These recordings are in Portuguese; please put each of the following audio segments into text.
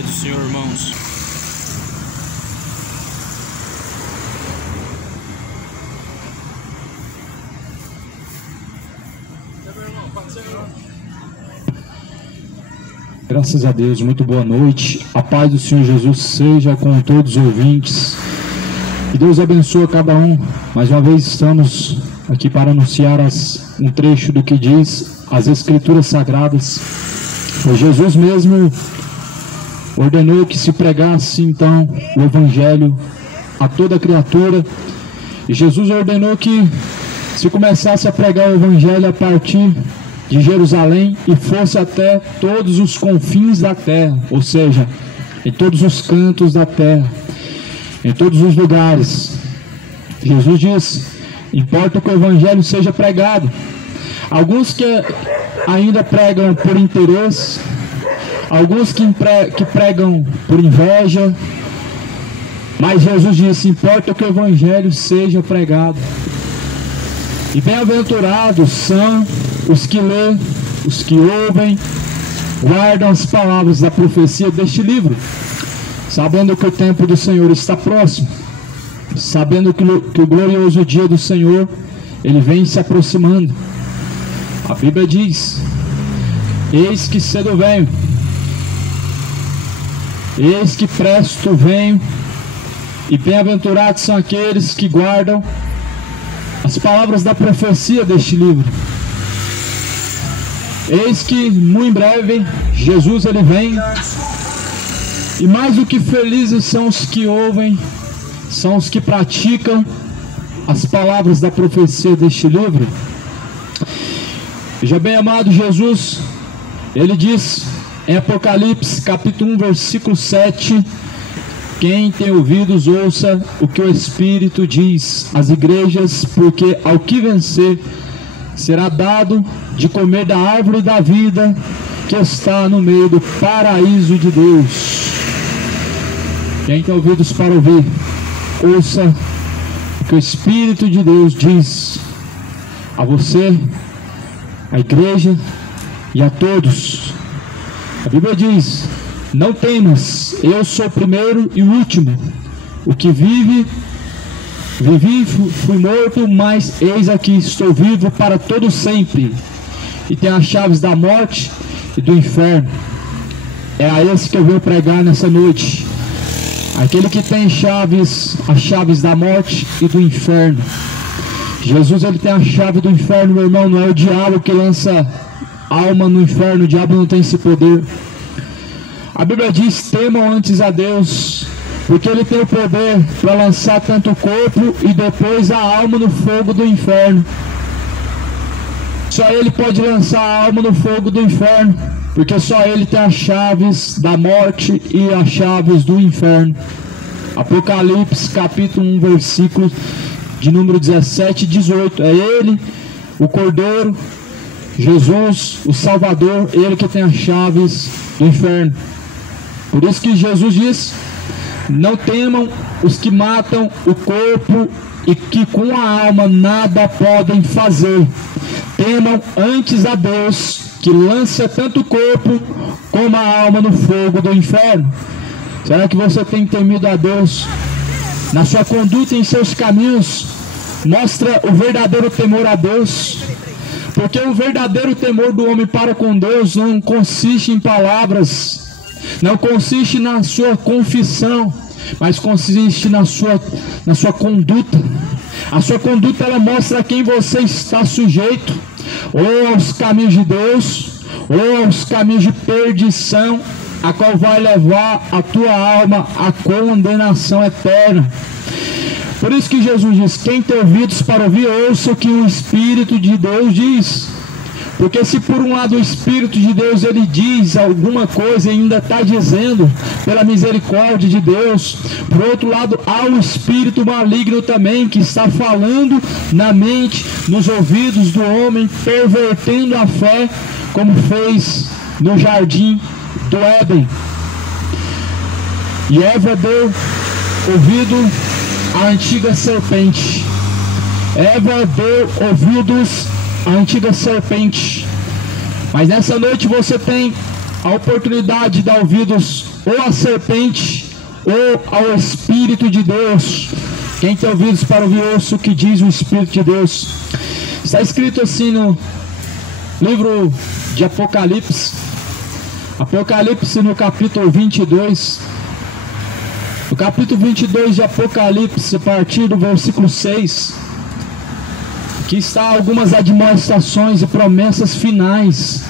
Paz do Senhor, irmãos. Graças a Deus, muito boa noite. A paz do Senhor Jesus seja com todos os ouvintes. Que Deus abençoe cada um. Mais uma vez estamos aqui para anunciar um trecho do que diz as Escrituras Sagradas. Pois Jesus mesmo ordenou que se pregasse então o Evangelho a toda criatura. E Jesus ordenou que se começasse a pregar o Evangelho a partir de Jerusalém e fosse até todos os confins da terra, ou seja, em todos os cantos da terra, em todos os lugares. Jesus diz: importa que o Evangelho seja pregado. Alguns que ainda pregam por interesse, alguns que pregam por inveja, mas Jesus disse: importa que o Evangelho seja pregado. E bem-aventurados são os que lêem, os que ouvem, guardam as palavras da profecia deste livro, sabendo que o tempo do Senhor está próximo, sabendo que o glorioso dia do Senhor, ele vem se aproximando. A Bíblia diz: eis que cedo venho, eis que presto venho, e bem-aventurados são aqueles que guardam as palavras da profecia deste livro. Eis que muito em breve Jesus ele vem, e mais do que felizes são os que ouvem, são os que praticam as palavras da profecia deste livro. Já bem amado, Jesus, ele diz em Apocalipse capítulo 1 versículo 7: quem tem ouvidos ouça o que o Espírito diz às igrejas, porque ao que vencer será dado de comer da árvore da vida que está no meio do paraíso de Deus. Quem tem ouvidos para ouvir, ouça o que o Espírito de Deus diz a você, à igreja e a todos. A Bíblia diz: não temas, eu sou o primeiro e o último, o que vivi, fui morto, mas eis aqui, estou vivo para todo sempre, e tenho as chaves da morte e do inferno. É a esse que eu vou pregar nessa noite, aquele que tem as chaves da morte e do inferno. Jesus, ele tem a chave do inferno, meu irmão. Não é o diabo que lança alma no inferno, o diabo não tem esse poder. A Bíblia diz: temam antes a Deus, porque ele tem o poder para lançar tanto o corpo e depois a alma no fogo do inferno. Só ele pode lançar a alma no fogo do inferno, porque só ele tem as chaves da morte e as chaves do inferno. Apocalipse capítulo 1 versículo de número 17 e 18. É ele, o Cordeiro, Jesus, o Salvador, ele que tem as chaves do inferno. Por isso que Jesus diz: não temam os que matam o corpo e que com a alma nada podem fazer. Temam antes a Deus, que lança tanto o corpo como a alma no fogo do inferno. Será que você tem temido a Deus na sua conduta e em seus caminhos? Mostra o verdadeiro temor a Deus, porque o verdadeiro temor do homem para com Deus não consiste em palavras, não consiste na sua confissão, mas consiste na sua conduta. A sua conduta, ela mostra a quem você está sujeito, ou aos caminhos de Deus, ou aos caminhos de perdição, a qual vai levar a tua alma à condenação eterna. Por isso que Jesus diz: quem tem ouvidos para ouvir, ouça o que o Espírito de Deus diz. Porque se por um lado o Espírito de Deus ele diz alguma coisa e ainda está dizendo pela misericórdia de Deus, por outro lado há o espírito maligno também que está falando na mente, nos ouvidos do homem, pervertendo a fé, como fez no jardim do Éden. E Eva deu ouvido à antiga serpente. Eva deu ouvidos a antiga serpente. Mas nessa noite você tem a oportunidade de dar ouvidos ou à serpente ou ao Espírito de Deus. Quem tem ouvidos para ouvir, ouça o que diz o Espírito de Deus. Está escrito assim no livro de Apocalipse, Apocalipse no capítulo 22, no capítulo 22 de Apocalipse, a partir do versículo 6, que está algumas admoestações e promessas finais,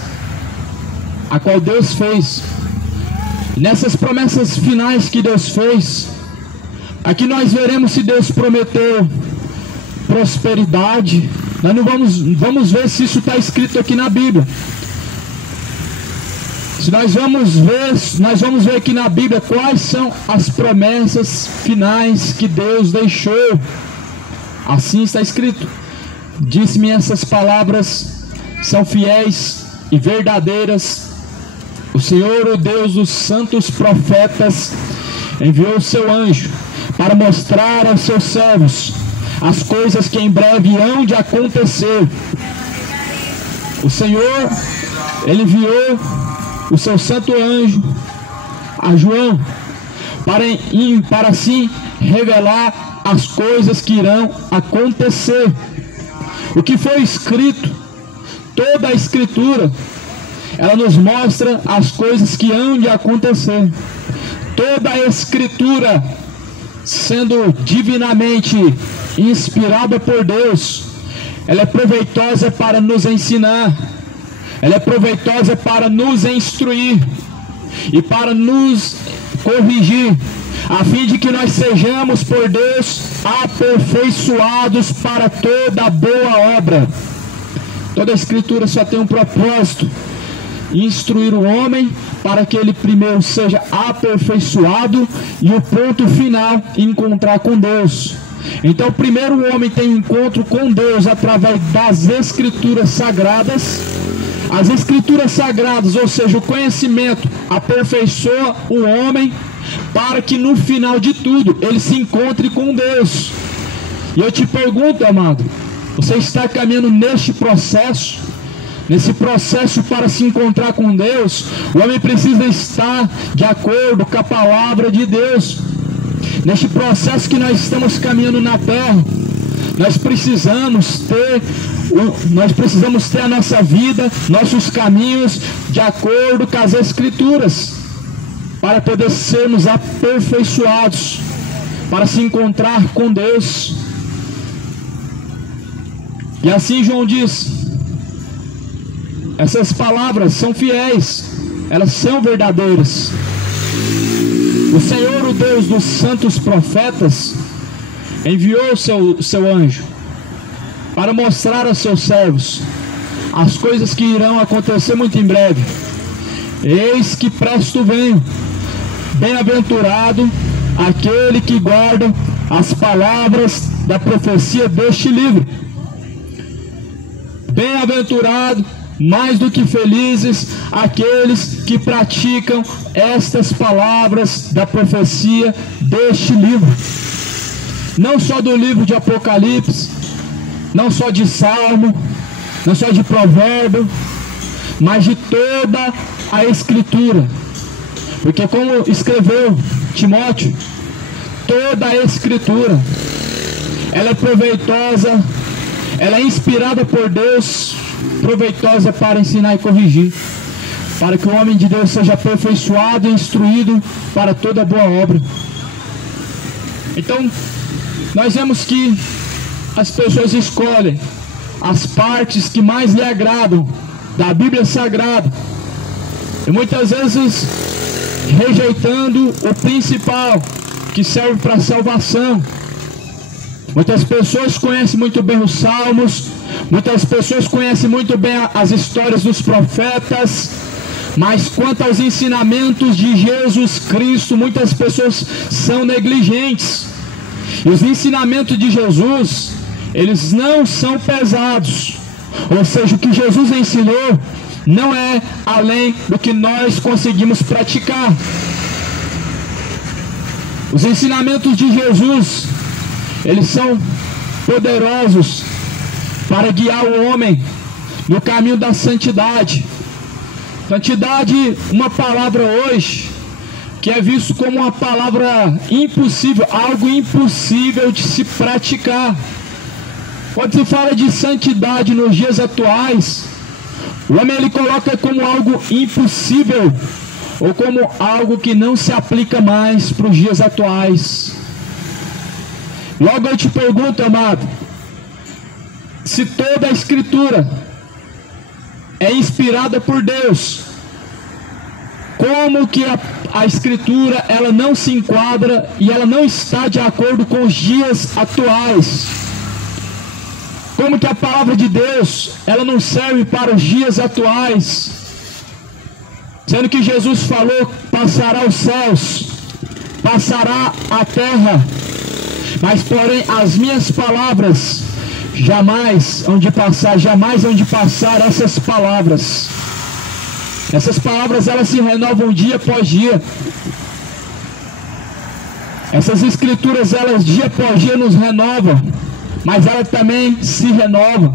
a qual Deus fez. E nessas promessas finais que Deus fez, aqui nós veremos se Deus prometeu prosperidade. Nós não vamos ver se isso está escrito aqui na Bíblia. Se nós vamos ver aqui na Bíblia quais são as promessas finais que Deus deixou. Assim está escrito: disse-me, essas palavras são fiéis e verdadeiras. O Senhor, o Deus dos santos profetas, enviou o seu anjo para mostrar aos seus servos as coisas que em breve hão de acontecer. O Senhor, Ele enviou o seu santo anjo a João para assim revelar as coisas que irão acontecer. O que foi escrito, toda a Escritura, ela nos mostra as coisas que hão de acontecer. Toda a Escritura, sendo divinamente inspirada por Deus, ela é proveitosa para nos ensinar, ela é proveitosa para nos instruir e para nos corrigir, a fim de que nós sejamos por Deus aperfeiçoados para toda boa obra. Toda a Escritura só tem um propósito: instruir o homem para que ele primeiro seja aperfeiçoado e o ponto final, encontrar com Deus. Então primeiro o homem tem um encontro com Deus através das Escrituras Sagradas. As Escrituras Sagradas, ou seja, o conhecimento, aperfeiçoa o homem para que no final de tudo ele se encontre com Deus. E eu te pergunto, amado, você está caminhando neste processo? Nesse processo para se encontrar com Deus, o homem precisa estar de acordo com a palavra de Deus. Neste processo que nós estamos caminhando na terra, nós precisamos ter a nossa vida, nossos caminhos de acordo com as Escrituras, para poder sermos aperfeiçoados, para se encontrar com Deus. E assim João diz: essas palavras são fiéis, elas são verdadeiras. O Senhor, o Deus dos santos profetas, enviou o seu anjo para mostrar aos seus servos as coisas que irão acontecer muito em breve. Eis que presto venho. Bem-aventurado aquele que guarda as palavras da profecia deste livro. Bem-aventurado, mais do que felizes, aqueles que praticam estas palavras da profecia deste livro. Não só do livro de Apocalipse, não só de Salmo, não só de Provérbio, mas de toda a Escritura. Porque como escreveu Timóteo, toda a Escritura, ela é proveitosa, ela é inspirada por Deus, proveitosa para ensinar e corrigir, para que o homem de Deus seja aperfeiçoado e instruído para toda boa obra. Então, nós vemos que as pessoas escolhem as partes que mais lhe agradam da Bíblia Sagrada, e muitas vezes rejeitando o principal, que serve para a salvação. Muitas pessoas conhecem muito bem os Salmos, muitas pessoas conhecem muito bem as histórias dos profetas, mas quanto aos ensinamentos de Jesus Cristo, muitas pessoas são negligentes. E os ensinamentos de Jesus, eles não são pesados, ou seja, o que Jesus ensinou não é além do que nós conseguimos praticar. Os ensinamentos de Jesus, eles são poderosos para guiar o homem no caminho da santidade. Santidade, uma palavra hoje que é visto como uma palavra impossível, algo impossível de se praticar. Quando se fala de santidade nos dias atuais, o homem ele coloca como algo impossível ou como algo que não se aplica mais para os dias atuais. Logo eu te pergunto, amado, se toda a Escritura é inspirada por Deus, como que a Escritura ela não se enquadra e ela não está de acordo com os dias atuais? Como que a palavra de Deus ela não serve para os dias atuais? Sendo que Jesus falou: passará os céus, passará a terra, mas porém as minhas palavras jamais hão de passar essas palavras. Essas palavras elas se renovam dia após dia. Essas escrituras elas dia após dia nos renovam, mas ela também se renova.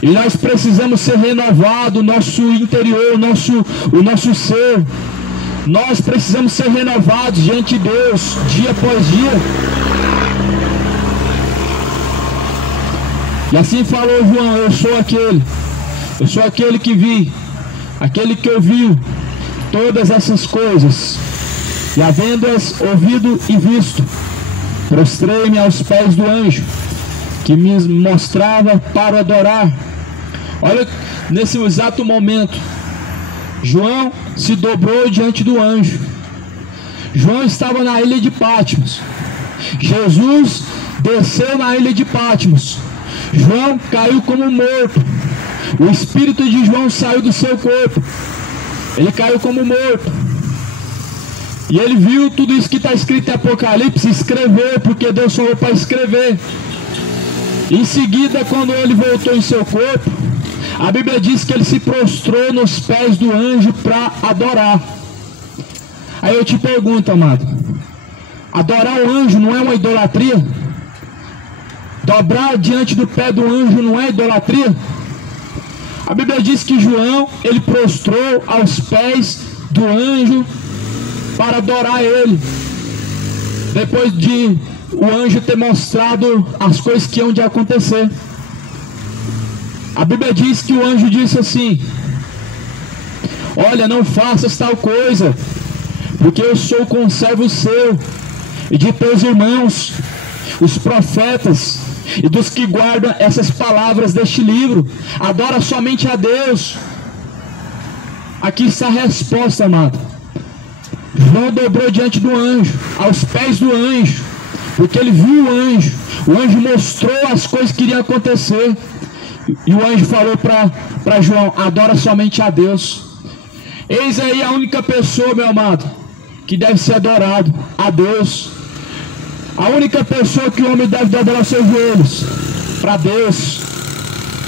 E nós precisamos ser renovados, nosso interior, o nosso ser. Nós precisamos ser renovados diante de Deus, dia após dia. E assim falou João: eu sou aquele que vi, aquele que ouviu todas essas coisas, e havendo-as ouvido e visto, prostrei-me aos pés do anjo, que me mostrava para adorar. Olha, nesse exato momento, João se dobrou diante do anjo. João estava na ilha de Patmos. Jesus desceu na ilha de Patmos. João caiu como morto. O espírito de João saiu do seu corpo. Ele caiu como morto. E ele viu tudo isso que está escrito em Apocalipse, escrever, porque Deus falou para escrever. Em seguida, quando ele voltou em seu corpo, a Bíblia diz que ele se prostrou nos pés do anjo para adorar. Aí eu te pergunto, amado, adorar o anjo não é uma idolatria? Dobrar diante do pé do anjo não é idolatria? A Bíblia diz que João, ele prostrou aos pés do anjo para adorar ele, depois de o anjo ter mostrado as coisas que iam de acontecer. A Bíblia diz que o anjo disse assim: olha, não faças tal coisa, porque eu sou conservo seu e de teus irmãos, os profetas, e dos que guardam essas palavras deste livro. Adora somente a Deus. Aqui está a resposta, amado. João dobrou diante do anjo, aos pés do anjo, porque ele viu o anjo. O anjo mostrou as coisas que iriam acontecer. E o anjo falou para João: adora somente a Deus. Eis aí a única pessoa, meu amado, que deve ser adorado, a Deus. A única pessoa que o homem deve dobrar os seus joelhos, para Deus,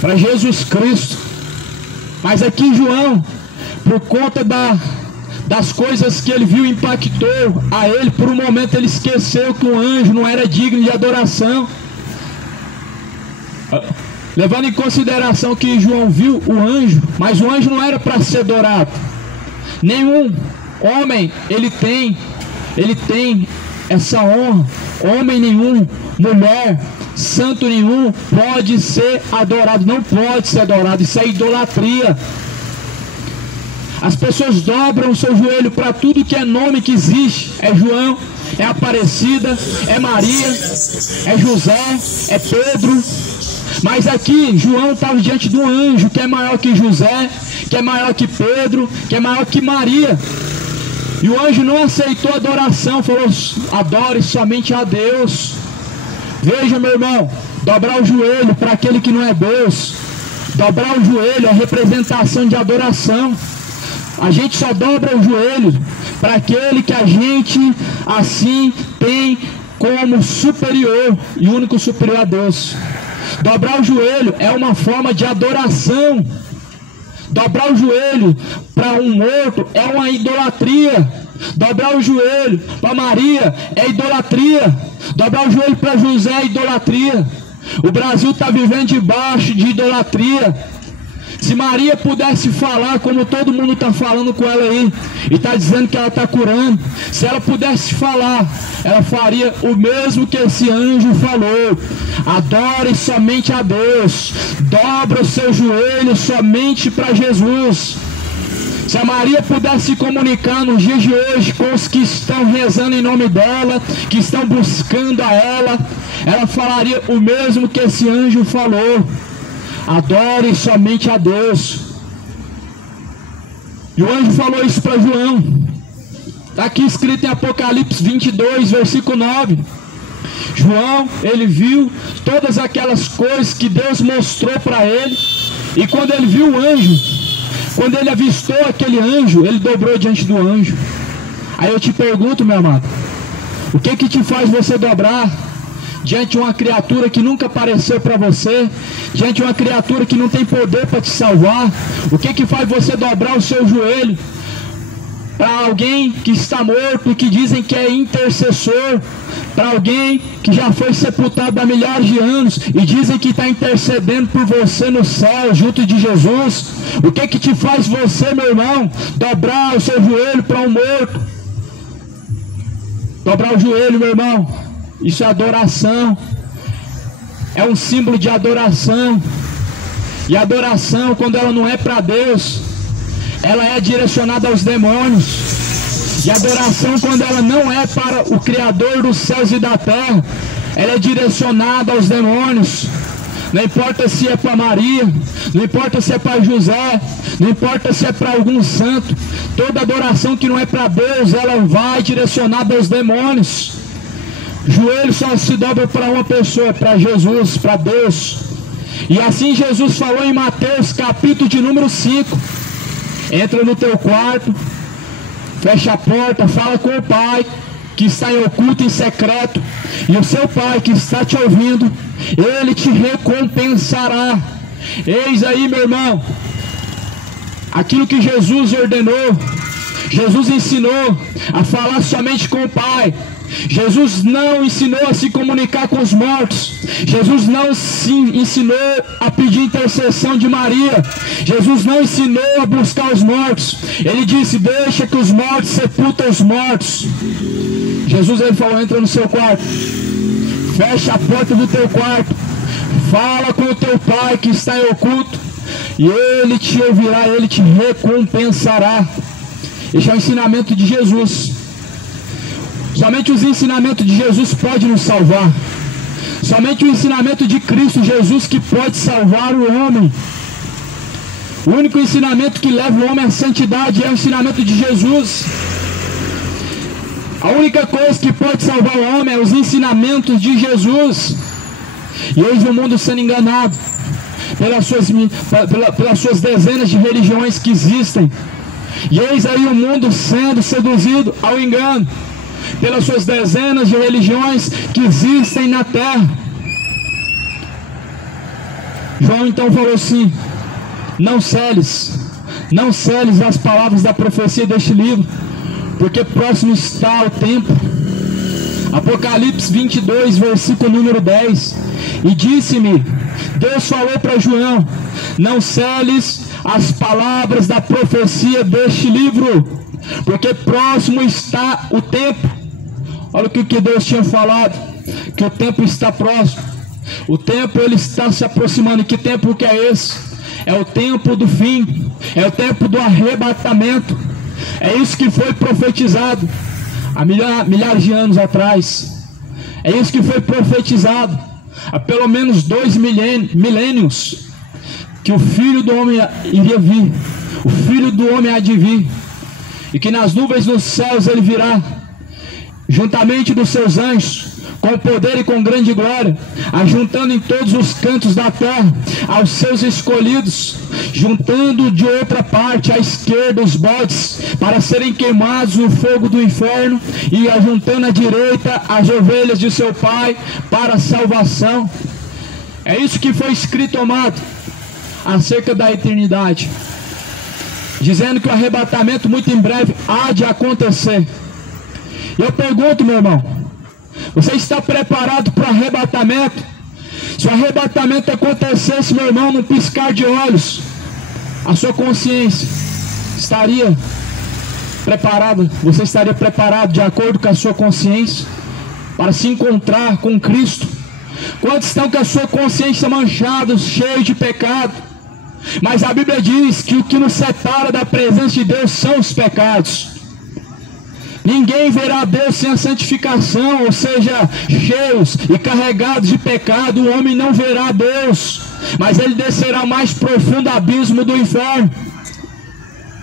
para Jesus Cristo. Mas aqui João, por conta das coisas que ele viu, impactou a ele. Por um momento ele esqueceu que o anjo não era digno de adoração, levando em consideração que João viu o anjo, mas o anjo não era para ser adorado. Nenhum homem ele tem essa honra. Homem nenhum, mulher, santo nenhum pode ser adorado, não pode ser adorado. Isso é idolatria. As pessoas dobram o seu joelho para tudo que é nome que existe. É João, é Aparecida, é Maria, é José, é Pedro. Mas aqui João estava diante de um anjo que é maior que José, que é maior que Pedro, que é maior que Maria. E o anjo não aceitou a adoração, falou: adore somente a Deus. Veja, meu irmão, dobrar o joelho para aquele que não é Deus. Dobrar o joelho é representação de adoração. A gente só dobra o joelho para aquele que a gente assim tem como superior e único superior a Deus. Dobrar o joelho é uma forma de adoração. Dobrar o joelho para um morto é uma idolatria. Dobrar o joelho para Maria é idolatria. Dobrar o joelho para José é idolatria. O Brasil está vivendo debaixo de idolatria. Se Maria pudesse falar como todo mundo está falando com ela aí, e está dizendo que ela está curando, se ela pudesse falar, ela faria o mesmo que esse anjo falou: adore somente a Deus, dobra o seu joelho somente para Jesus. Se a Maria pudesse se comunicar nos dias de hoje com os que estão rezando em nome dela, que estão buscando a ela, ela falaria o mesmo que esse anjo falou: adore somente a Deus. E o anjo falou isso para João. Está aqui escrito em Apocalipse 22, versículo 9. João, ele viu todas aquelas coisas que Deus mostrou para ele, e quando ele viu o anjo, quando ele avistou aquele anjo, ele dobrou diante do anjo. Aí eu te pergunto, meu amado, o que que te faz você dobrar diante de uma criatura que nunca apareceu para você, diante de uma criatura que não tem poder para te salvar? O que que faz você dobrar o seu joelho para alguém que está morto e que dizem que é intercessor, para alguém que já foi sepultado há milhares de anos e dizem que está intercedendo por você no céu, junto de Jesus? O que que te faz você, meu irmão, dobrar o seu joelho para um morto? Dobrar o joelho, meu irmão, isso é adoração, é um símbolo de adoração. E a adoração, quando ela não é para Deus, ela é direcionada aos demônios. E a adoração, quando ela não é para o Criador dos céus e da terra, ela é direcionada aos demônios. Não importa se é para Maria, não importa se é para José, não importa se é para algum santo, toda adoração que não é para Deus, ela vai direcionada aos demônios. Joelho só se dobra para uma pessoa, para Jesus, para Deus. E assim Jesus falou em Mateus capítulo de número 5. Entra no teu quarto, fecha a porta, fala com o Pai que está em oculto, em secreto, e o seu Pai que está te ouvindo, Ele te recompensará. Eis aí, meu irmão, aquilo que Jesus ordenou. Jesus ensinou a falar somente com o Pai. Jesus não ensinou a se comunicar com os mortos. Jesus não se ensinou a pedir intercessão de Maria. Jesus não ensinou a buscar os mortos. Ele disse: deixa que os mortos sepultem os mortos. Jesus, ele falou: entra no seu quarto, fecha a porta do teu quarto, fala com o teu Pai que está em oculto, e Ele te ouvirá, Ele te recompensará. Este é o ensinamento de Jesus. Somente os ensinamentos de Jesus podem nos salvar. Somente o ensinamento de Cristo Jesus que pode salvar o homem. O único ensinamento que leva o homem à santidade é o ensinamento de Jesus. A única coisa que pode salvar o homem é os ensinamentos de Jesus. E hoje o mundo sendo enganado pelas suas dezenas de religiões que existem. E eis aí o mundo sendo seduzido ao engano pelas suas dezenas de religiões que existem na terra. João então falou assim: não celes as palavras da profecia deste livro, porque próximo está o tempo. Apocalipse 22, versículo número 10. E disse-me, Deus falou para João: não celes as palavras da profecia deste livro, porque próximo está o tempo. Olha o que Deus tinha falado, que o tempo está próximo. O tempo, ele está se aproximando. E que tempo que é esse? É o tempo do fim, é o tempo do arrebatamento. É isso que foi profetizado há milhares de anos atrás. É isso que foi profetizado há pelo menos 2 milênios, que o Filho do Homem iria vir, o Filho do Homem há de vir, e que nas nuvens dos céus ele virá, juntamente dos seus anjos, com poder e com grande glória, ajuntando em todos os cantos da terra aos seus escolhidos, juntando de outra parte à esquerda os bodes, para serem queimados no fogo do inferno, e ajuntando à direita as ovelhas de seu Pai para a salvação. É isso que foi escrito, amado, acerca da eternidade, dizendo que o arrebatamento muito em breve há de acontecer. E eu pergunto, meu irmão, você está preparado para o arrebatamento? Se o arrebatamento acontecesse, meu irmão, num piscar de olhos, a sua consciência estaria preparada? Você estaria preparado de acordo com a sua consciência para se encontrar com Cristo? Quantos estão com a sua consciência manchada, cheio de pecado? Mas a Bíblia diz que o que nos separa da presença de Deus são os pecados. Ninguém verá Deus sem a santificação, ou seja, cheios e carregados de pecado, o homem não verá Deus, mas ele descerá ao mais profundo abismo do inferno.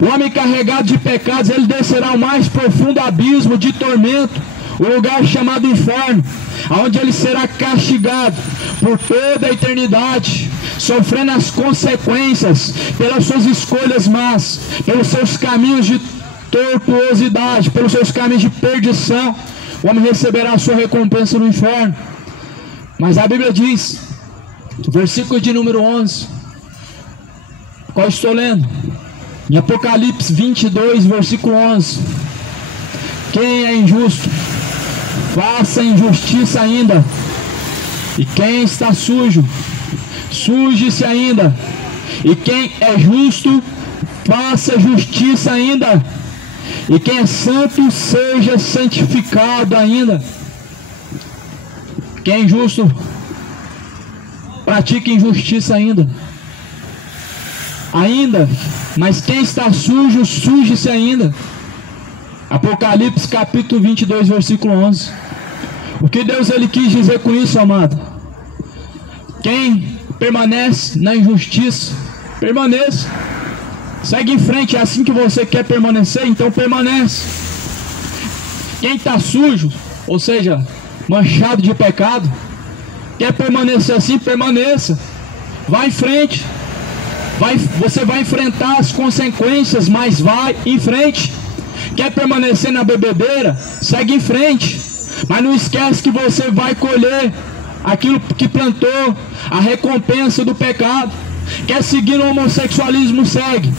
O homem carregado de pecados, ele descerá ao mais profundo abismo de tormento, o lugar chamado inferno, onde ele será castigado por toda a eternidade, sofrendo as consequências pelas suas escolhas más, pelos seus caminhos de tortuosidade, pelos seus caminhos de perdição. O homem receberá a sua recompensa no inferno. Mas a Bíblia diz, versículo de número 11, qual estou lendo? Em Apocalipse 22, versículo 11: quem é injusto, faça injustiça ainda, e quem está sujo, suje-se ainda, e quem é justo, faça justiça ainda, e quem é santo, seja santificado ainda. Quem é injusto, pratique injustiça ainda. Mas quem está sujo, suje-se ainda. Apocalipse capítulo 22, versículo 11. O que Deus ele quis dizer com isso, amado? Quem permanece na injustiça, permaneça. Segue em frente, é assim que você quer permanecer, então permanece. Quem está sujo, ou seja, manchado de pecado, quer permanecer assim, permaneça. Vai em frente. Você vai enfrentar as consequências, mas vai em frente. Quer permanecer na bebedeira? Segue em frente. Mas não esquece que você vai colher aquilo que plantou, a recompensa do pecado. Quer seguir no homossexualismo? Segue.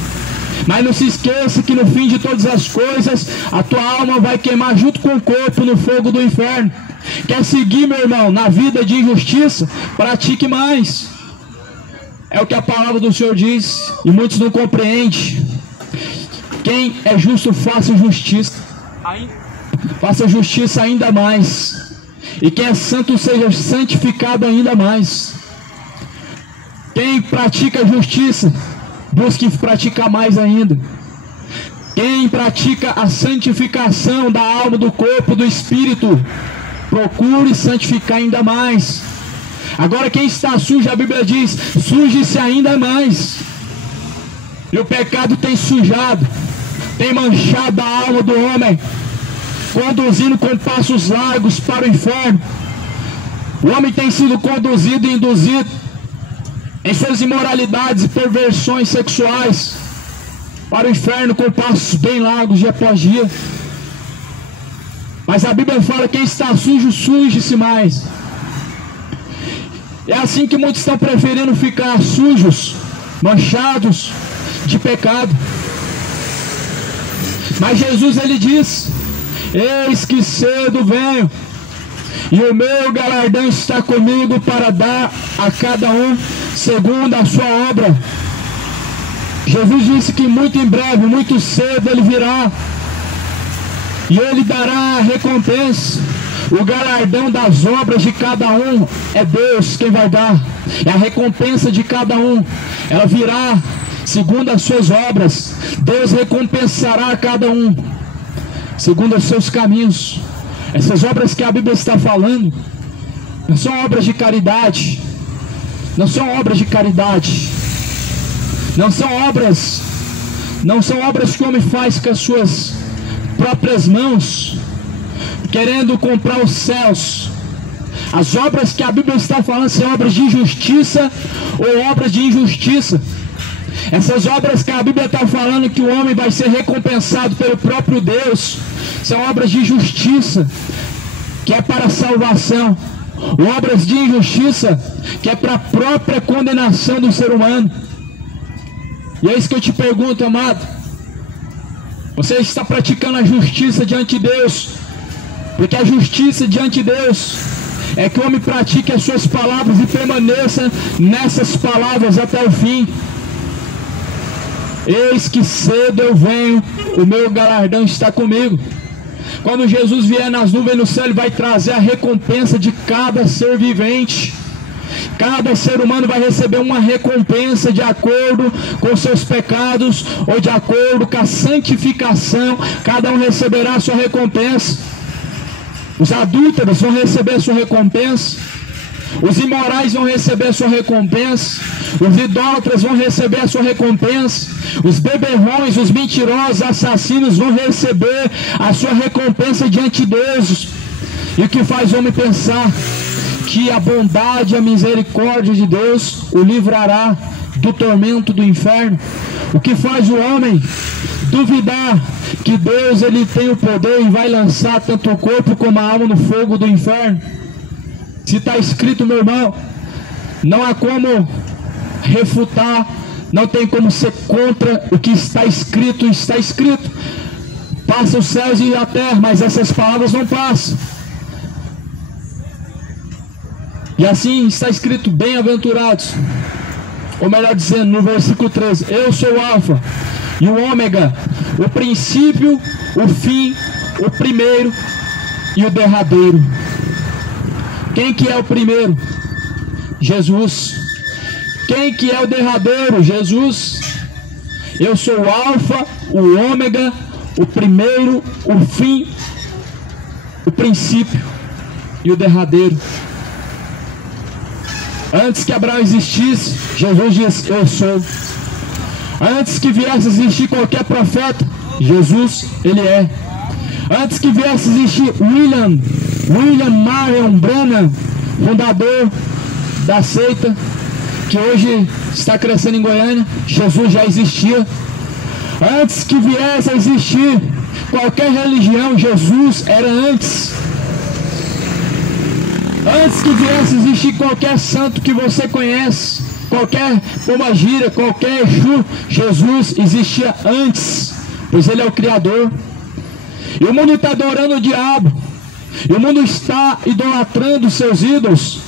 Mas não se esqueça que no fim de todas as coisas, a tua alma vai queimar junto com o corpo no fogo do inferno. Quer seguir, meu irmão, na vida de injustiça? Pratique mais. É o que a palavra do Senhor diz, e muitos não compreendem. Quem é justo, faça justiça. Faça justiça ainda mais. E quem é santo, seja santificado ainda mais. Quem pratica justiça, busque praticar mais ainda. Quem pratica a santificação da alma, do corpo, do espírito, procure santificar ainda mais. Agora quem está sujo, a Bíblia diz, suje-se ainda mais. E o pecado tem sujado, tem manchado a alma do homem, conduzindo com passos largos para o inferno. O homem tem sido conduzido e induzido em suas imoralidades e perversões sexuais para o inferno com passos bem largos dia após dia. Mas a Bíblia fala, quem está sujo, suje-se mais. É assim que muitos estão preferindo ficar sujos, manchados de pecado. Mas Jesus ele diz, eis que cedo venho, e o meu galardão está comigo para dar a cada um segundo a sua obra. Jesus disse que muito em breve, muito cedo ele virá, e ele dará a recompensa. O galardão das obras de cada um é Deus quem vai dar. É a recompensa de cada um. Ela virá segundo as suas obras. Deus recompensará a cada um segundo os seus caminhos. Essas obras que a Bíblia está falando não são obras de caridade. Não são obras de caridade. Não são obras que o homem faz com as suas próprias mãos, querendo comprar os céus. As obras que a Bíblia está falando são obras de justiça ou obras de injustiça. Essas obras que a Bíblia está falando que o homem vai ser recompensado pelo próprio Deus, são obras de justiça, que é para a salvação. Obras de injustiça, que é para a própria condenação do ser humano. E é isso que eu te pergunto, amado. Você está praticando a justiça diante de Deus? Porque a justiça diante de Deus é que o homem pratique as suas palavras e permaneça nessas palavras até o fim. Eis que cedo eu venho, o meu galardão está comigo. Quando Jesus vier nas nuvens no céu, Ele vai trazer a recompensa de cada ser vivente. Cada ser humano vai receber uma recompensa de acordo com seus pecados ou de acordo com a santificação. Cada um receberá a sua recompensa. Os adúlteros vão receber a sua recompensa. Os imorais vão receber a sua recompensa. Os idólatras vão receber a sua recompensa. Os beberrões, os mentirosos, assassinos vão receber a sua recompensa diante de Deus. E o que faz o homem pensar? Que a bondade e a misericórdia de Deus o livrará do tormento do inferno. O que faz o homem duvidar que Deus ele tem o poder e vai lançar tanto o corpo como a alma no fogo do inferno. Se está escrito, meu irmão, não há como refutar, não tem como ser contra o que está escrito. Está escrito. Passa os céus e a terra, mas essas palavras não passam. E assim está escrito: bem-aventurados, ou melhor dizendo, no versículo 13: eu sou o Alfa e o Ômega, o princípio, o fim, o primeiro e o derradeiro. Quem que é o primeiro? Jesus. Quem que é o derradeiro? Jesus. Eu sou o Alfa, o Ômega, o primeiro, o fim, o princípio e o derradeiro. Antes que Abraão existisse, Jesus disse: eu sou. Antes que viesse a existir qualquer profeta, Jesus, Ele é. Antes que viesse a existir William Marion Branham, fundador da seita, que hoje está crescendo em Goiânia, Jesus já existia. Antes que viesse a existir qualquer religião, Jesus era antes. Antes que viesse a existir qualquer santo que você conhece, qualquer pombagira, qualquer Exu, Jesus existia antes, pois Ele é o Criador. E o mundo está adorando o diabo, e o mundo está idolatrando os seus ídolos,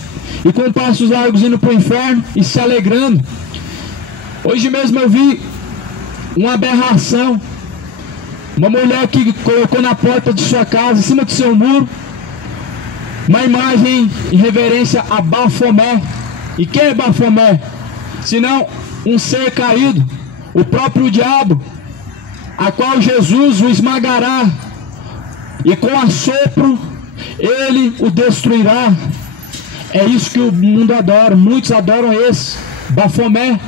e com passos largos indo para o inferno e se alegrando. Hoje mesmo eu vi uma aberração, uma mulher que colocou na porta de sua casa, em cima do seu muro, uma imagem em reverência a Bafomé. E quem é Bafomé? Senão um ser caído, o próprio diabo, a qual Jesus o esmagará, e com assopro ele o destruirá. É isso que o mundo adora. Muitos adoram esse Bafomé,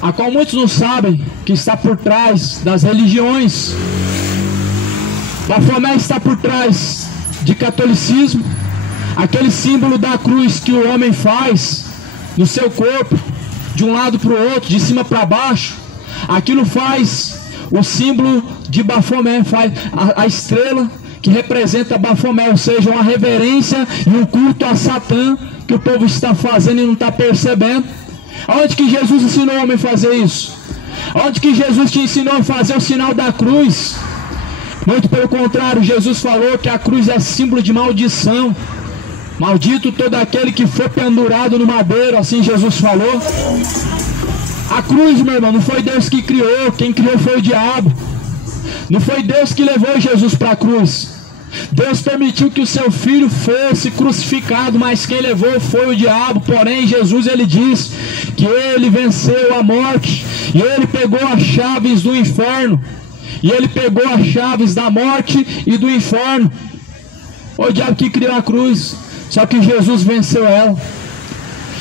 a qual muitos não sabem que está por trás das religiões. Bafomé está por trás de catolicismo, aquele símbolo da cruz que o homem faz no seu corpo, de um lado para o outro, de cima para baixo. Aquilo faz o símbolo de Bafomé, faz a estrela que representa Bafomé, ou seja, uma reverência e um culto a Satã que o povo está fazendo e não está percebendo. Onde que Jesus ensinou o homem a fazer isso? Onde que Jesus te ensinou a fazer o sinal da cruz? Muito pelo contrário, Jesus falou que a cruz é símbolo de maldição. Maldito todo aquele que for pendurado no madeiro, assim Jesus falou. A cruz, meu irmão, não foi Deus que criou, quem criou foi o diabo. Não foi Deus que levou Jesus para a cruz. Deus permitiu que o seu filho fosse crucificado, mas quem levou foi o diabo. Porém, Jesus, ele diz que ele venceu a morte, e ele pegou as chaves do inferno, e ele pegou as chaves da morte e do inferno. O diabo que criou a cruz, só que Jesus venceu ela.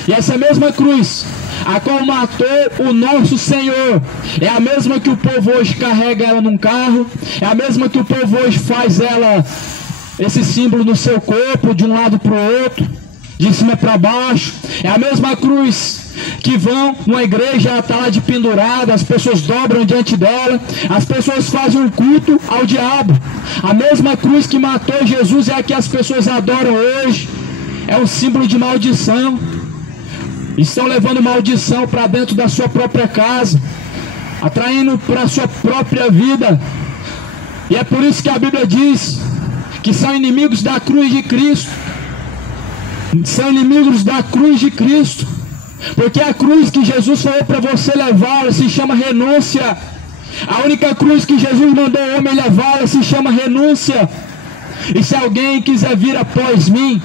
E essa mesma cruz, a qual matou o nosso Senhor, é a mesma que o povo hoje carrega ela num carro, é a mesma que o povo hoje faz ela, esse símbolo no seu corpo, de um lado para o outro, de cima para baixo. É a mesma cruz que vão numa igreja, ela está lá de pendurada, as pessoas dobram diante dela, as pessoas fazem um culto ao diabo. A mesma cruz que matou Jesus é a que as pessoas adoram hoje, é um símbolo de maldição. Estão levando maldição para dentro da sua própria casa, atraindo para a sua própria vida. E é por isso que a Bíblia diz que são inimigos da cruz de Cristo. São inimigos da cruz de Cristo. Porque a cruz que Jesus falou para você levar se chama renúncia. A única cruz que Jesus mandou o homem levar se chama renúncia. E se alguém quiser vir após mim,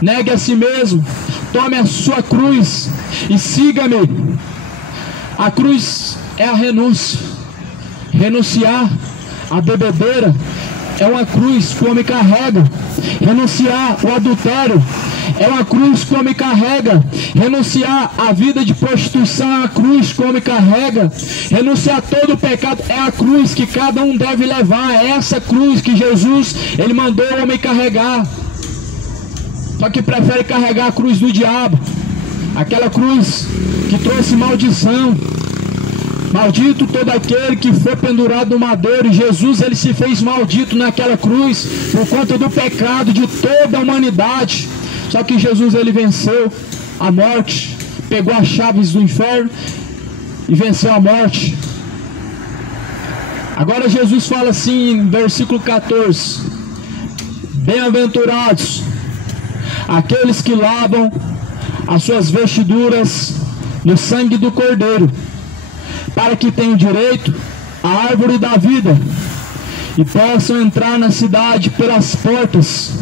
negue a si mesmo, tome a sua cruz e siga-me. A cruz é a renúncia. Renunciar à bebedeira é uma cruz que o homem carrega. Renunciar ao adultério é uma cruz que o homem carrega. Renunciar à vida de prostituição é uma cruz que o homem carrega. Renunciar a todo o pecado é a cruz que cada um deve levar. É essa cruz que Jesus, ele mandou o homem carregar. Só que prefere carregar a cruz do diabo, aquela cruz que trouxe maldição. Maldito todo aquele que foi pendurado no madeiro. E Jesus, ele se fez maldito naquela cruz por conta do pecado de toda a humanidade. Só que Jesus, ele venceu a morte, pegou as chaves do inferno e venceu a morte. Agora Jesus fala assim em versículo 14: bem-aventurados aqueles que lavam as suas vestiduras no sangue do Cordeiro, para que tenham direito à árvore da vida e possam entrar na cidade pelas portas.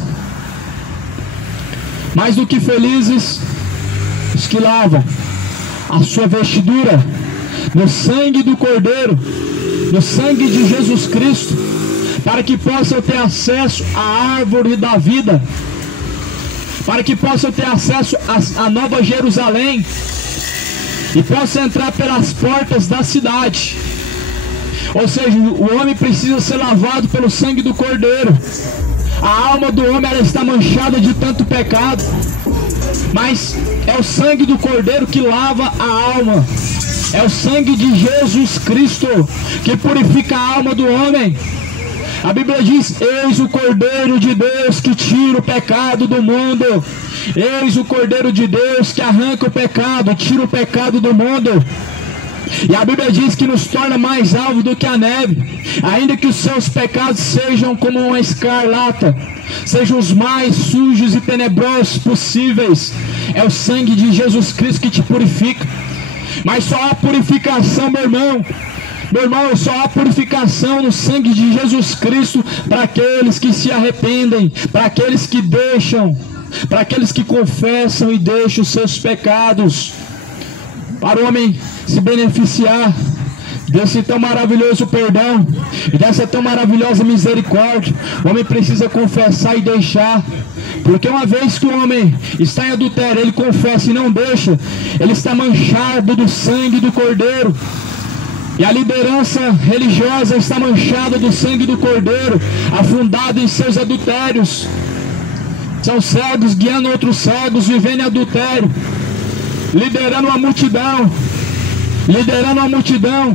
Mais do que felizes os que lavam a sua vestidura no sangue do Cordeiro, no sangue de Jesus Cristo, para que possam ter acesso à árvore da vida, para que possam ter acesso à Nova Jerusalém e possam entrar pelas portas da cidade. Ou seja, o homem precisa ser lavado pelo sangue do Cordeiro. A alma do homem, ela está manchada de tanto pecado, mas é o sangue do Cordeiro que lava a alma. É o sangue de Jesus Cristo que purifica a alma do homem. A Bíblia diz: eis o Cordeiro de Deus que tira o pecado do mundo. Eis o Cordeiro de Deus que arranca o pecado, tira o pecado do mundo. E a Bíblia diz que nos torna mais alvo do que a neve, ainda que os seus pecados sejam como uma escarlata, sejam os mais sujos e tenebrosos possíveis. É o sangue de Jesus Cristo que te purifica. Mas só há purificação, meu irmão, só há purificação no sangue de Jesus Cristo para aqueles que se arrependem, para aqueles que deixam, para aqueles que confessam e deixam os seus pecados. Para o homem se beneficiar desse tão maravilhoso perdão e dessa tão maravilhosa misericórdia, o homem precisa confessar e deixar. Porque uma vez que o homem está em adultério, ele confessa e não deixa, ele está manchado do sangue do Cordeiro. E a liderança religiosa está manchada do sangue do Cordeiro, afundada em seus adultérios. São cegos guiando outros cegos, vivendo em adultério, liderando uma multidão.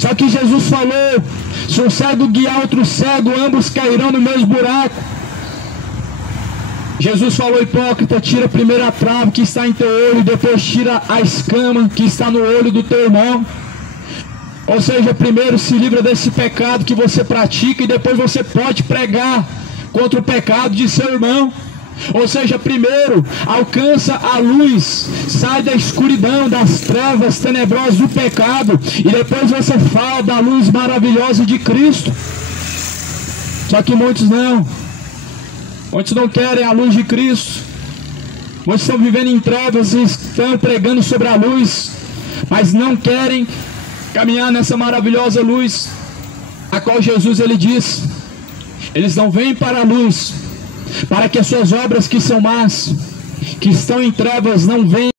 Só que Jesus falou: se um cego guiar outro cego, ambos cairão no mesmo buraco. Jesus falou: hipócrita, tira primeiro a trave que está em teu olho, e depois tira a escama que está no olho do teu irmão. Ou seja, primeiro se livra desse pecado que você pratica, e depois você pode pregar contra o pecado de seu irmão. Ou seja, primeiro alcança a luz, sai da escuridão, das trevas tenebrosas do pecado, e depois você fala da luz maravilhosa de Cristo. Só que muitos não querem a luz de Cristo. Muitos estão vivendo em trevas e estão pregando sobre a luz, mas não querem caminhar nessa maravilhosa luz, a qual Jesus, ele diz: eles não vêm para a luz, para que as suas obras que são más, que estão em trevas, não venham.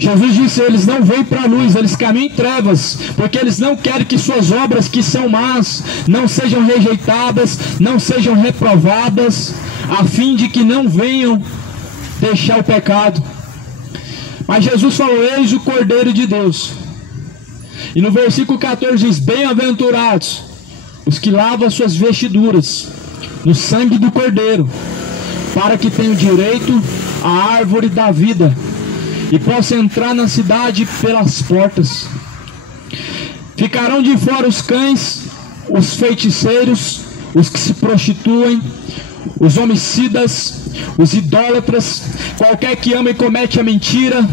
Jesus disse: eles não vêm para a luz, eles caminham em trevas, porque eles não querem que suas obras que são más não sejam rejeitadas, não sejam reprovadas, a fim de que não venham deixar o pecado. Mas Jesus falou: eis o Cordeiro de Deus. E no versículo 14 diz: bem-aventurados os que lavam as suas vestiduras no sangue do Cordeiro, para que tenham direito à árvore da vida e possam entrar na cidade pelas portas. Ficarão de fora os cães, os feiticeiros, os que se prostituem, os homicidas, os idólatras, qualquer que ama e comete a mentira,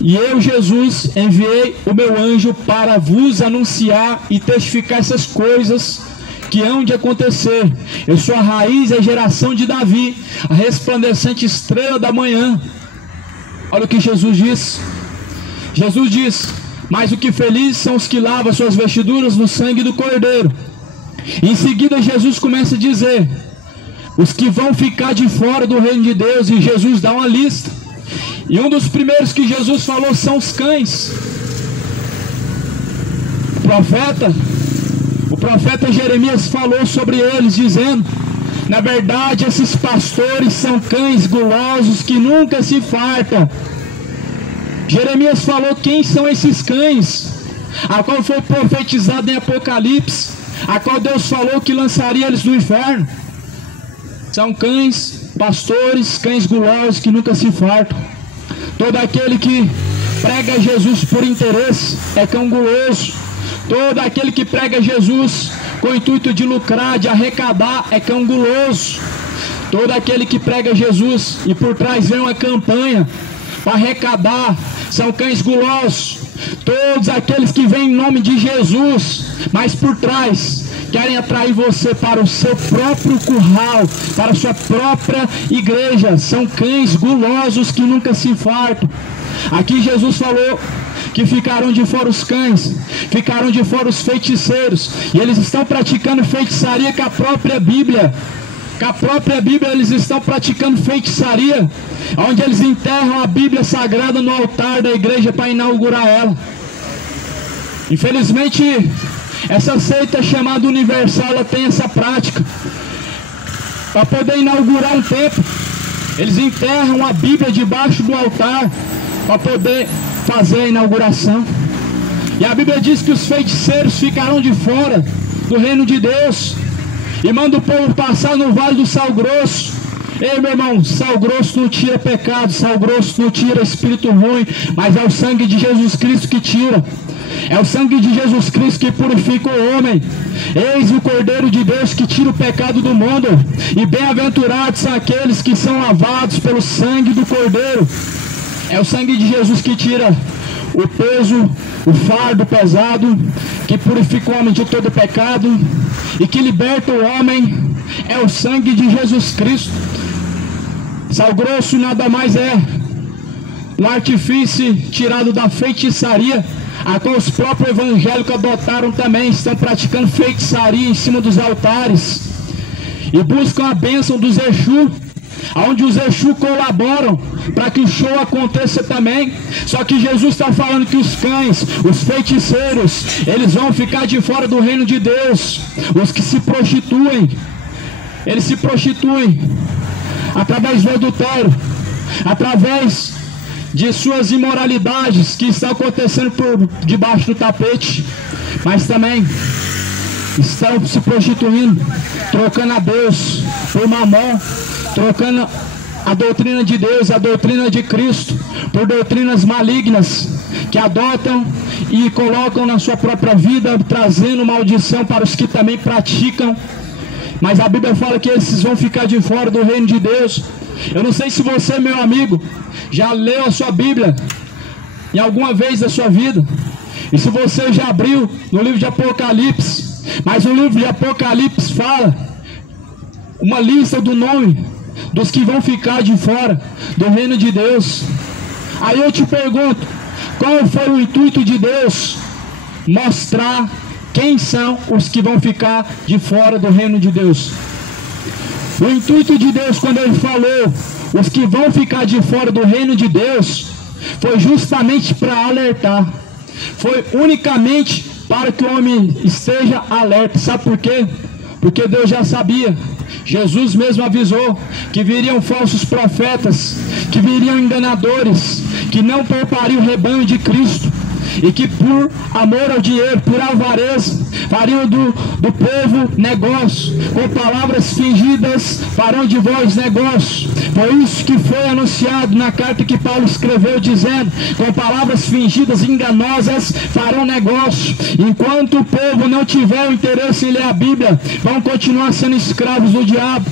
E eu, Jesus, enviei o meu anjo para vos anunciar e testificar essas coisas que hão de acontecer. Eu sou a raiz e a geração de Davi, a resplandecente estrela da manhã. Olha o que Jesus diz. Jesus diz: mas o que felizes são os que lavam suas vestiduras no sangue do Cordeiro. Em seguida Jesus começa a dizer os que vão ficar de fora do reino de Deus, e Jesus dá uma lista. E um dos primeiros que Jesus falou são os cães. O profeta Jeremias falou sobre eles, dizendo: na verdade esses pastores são cães gulosos que nunca se fartam. Jeremias falou quem são esses cães, a qual foi profetizado em Apocalipse, a qual Deus falou que lançaria eles no inferno. São cães, pastores, cães gulosos que nunca se fartam. Todo aquele que prega Jesus por interesse é cão guloso. Todo aquele que prega Jesus com o intuito de lucrar, de arrecadar, é cão guloso. Todo aquele que prega Jesus e por trás vem uma campanha para arrecadar, são cães gulosos. Todos aqueles que vêm em nome de Jesus, mas por trás querem atrair você para o seu próprio curral, para a sua própria igreja, são cães gulosos que nunca se fartam. Aqui Jesus falou que ficarão de fora os cães, ficarão de fora os feiticeiros, e eles estão praticando feitiçaria com a própria Bíblia. Com a própria Bíblia eles estão praticando feitiçaria, onde eles enterram a Bíblia Sagrada no altar da igreja para inaugurar ela. Infelizmente, essa seita chamada Universal, ela tem essa prática. Para poder inaugurar um templo, eles enterram a Bíblia debaixo do altar para poder fazer a inauguração. E a Bíblia diz que os feiticeiros ficarão de fora do reino de Deus, e manda o povo passar no vale do sal grosso. Ei, meu irmão, sal grosso não tira pecado, sal grosso não tira espírito ruim, mas é o sangue de Jesus Cristo que tira. É o sangue de Jesus Cristo que purifica o homem. Eis o Cordeiro de Deus que tira o pecado do mundo. E bem-aventurados são aqueles que são lavados pelo sangue do Cordeiro. É o sangue de Jesus que tira o peso, o fardo pesado, que purifica o homem de todo pecado e que liberta o homem. É o sangue de Jesus Cristo. Sal grosso nada mais é um artifício tirado da feitiçaria, a qual os próprios evangélicos adotaram também. Estão praticando feitiçaria em cima dos altares e buscam a bênção dos Exu, onde os Exu colaboram para que o show aconteça também. Só que Jesus está falando que os cães, os feiticeiros, eles vão ficar de fora do reino de Deus. Os que se prostituem, eles se prostituem através do adultério, através de suas imoralidades que estão acontecendo por debaixo do tapete, mas também estão se prostituindo, trocando a Deus por mamon, trocando a doutrina de Deus, a doutrina de Cristo, por doutrinas malignas que adotam e colocam na sua própria vida, trazendo maldição para os que também praticam. Mas a Bíblia fala que esses vão ficar de fora do reino de Deus. Eu não sei se você, meu amigo, já leu a sua Bíblia em alguma vez da sua vida, e se você já abriu no livro de Apocalipse, mas o livro de Apocalipse fala uma lista do nome dos que vão ficar de fora do reino de Deus. Aí eu te pergunto, qual foi o intuito de Deus? Mostrar quem são os que vão ficar de fora do reino de Deus. O intuito de Deus, quando Ele falou os que vão ficar de fora do reino de Deus, foi justamente para alertar. Foi unicamente para que o homem esteja alerta. Sabe por quê? Porque Deus já sabia. Jesus mesmo avisou que viriam falsos profetas, que viriam enganadores, que não poupariam o rebanho de Cristo, e que por amor ao dinheiro, por avareza, fariam do povo negócio, com palavras fingidas farão de vós negócio. Foi isso que foi anunciado na carta que Paulo escreveu, dizendo: com palavras fingidas e enganosas farão negócio. Enquanto o povo não tiver o interesse em ler a Bíblia, vão continuar sendo escravos do diabo.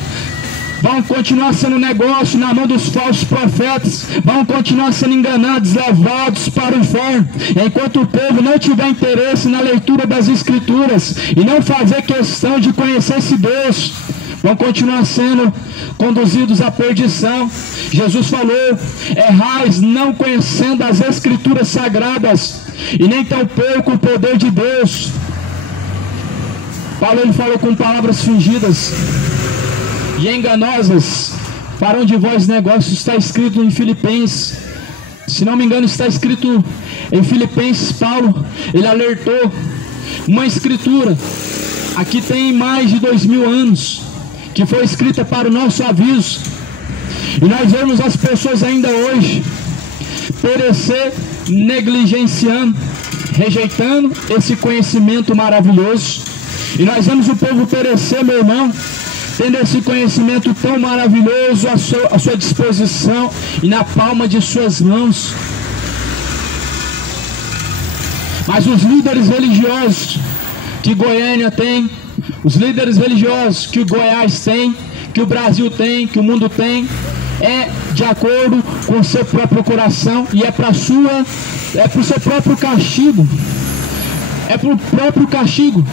vão continuar sendo negócio na mão dos falsos profetas, vão continuar sendo enganados, levados para o inferno. Enquanto o povo não tiver interesse na leitura das Escrituras e não fazer questão de conhecer esse Deus, vão continuar sendo conduzidos à perdição. Jesus falou: errais não conhecendo as Escrituras sagradas e nem tampouco o poder de Deus. Paulo, ele falou: com palavras fingidas e enganosas farão de vós negócios. Está escrito em Filipenses, se não me engano está escrito em Filipenses. Paulo, ele alertou uma escritura, aqui tem mais de 2000 anos, que foi escrita para o nosso aviso, e nós vemos as pessoas ainda hoje perecer, negligenciando, rejeitando esse conhecimento maravilhoso. E nós vemos o povo perecer, meu irmão, tendo esse conhecimento tão maravilhoso à sua disposição e na palma de suas mãos. Mas os líderes religiosos que Goiânia tem, os líderes religiosos que o Goiás tem, que o Brasil tem, que o mundo tem, é de acordo com o seu próprio coração e é para o seu próprio castigo. É para o próprio castigo.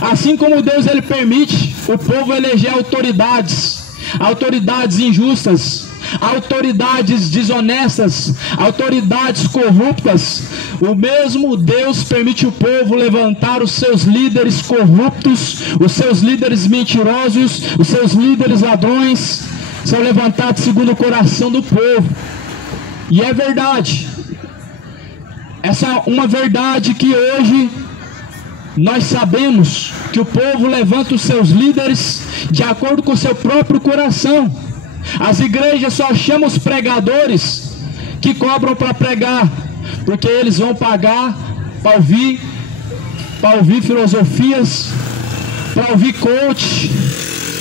Assim como Deus, ele permite o povo eleger autoridades injustas, autoridades desonestas, autoridades corruptas, o mesmo Deus permite o povo levantar os seus líderes corruptos, os seus líderes mentirosos, os seus líderes ladrões, são levantados segundo o coração do povo. E é verdade, essa é uma verdade que hoje nós sabemos que o povo levanta os seus líderes de acordo com o seu próprio coração. As igrejas só chamam os pregadores que cobram para pregar, porque eles vão pagar para ouvir filosofias, para ouvir coach,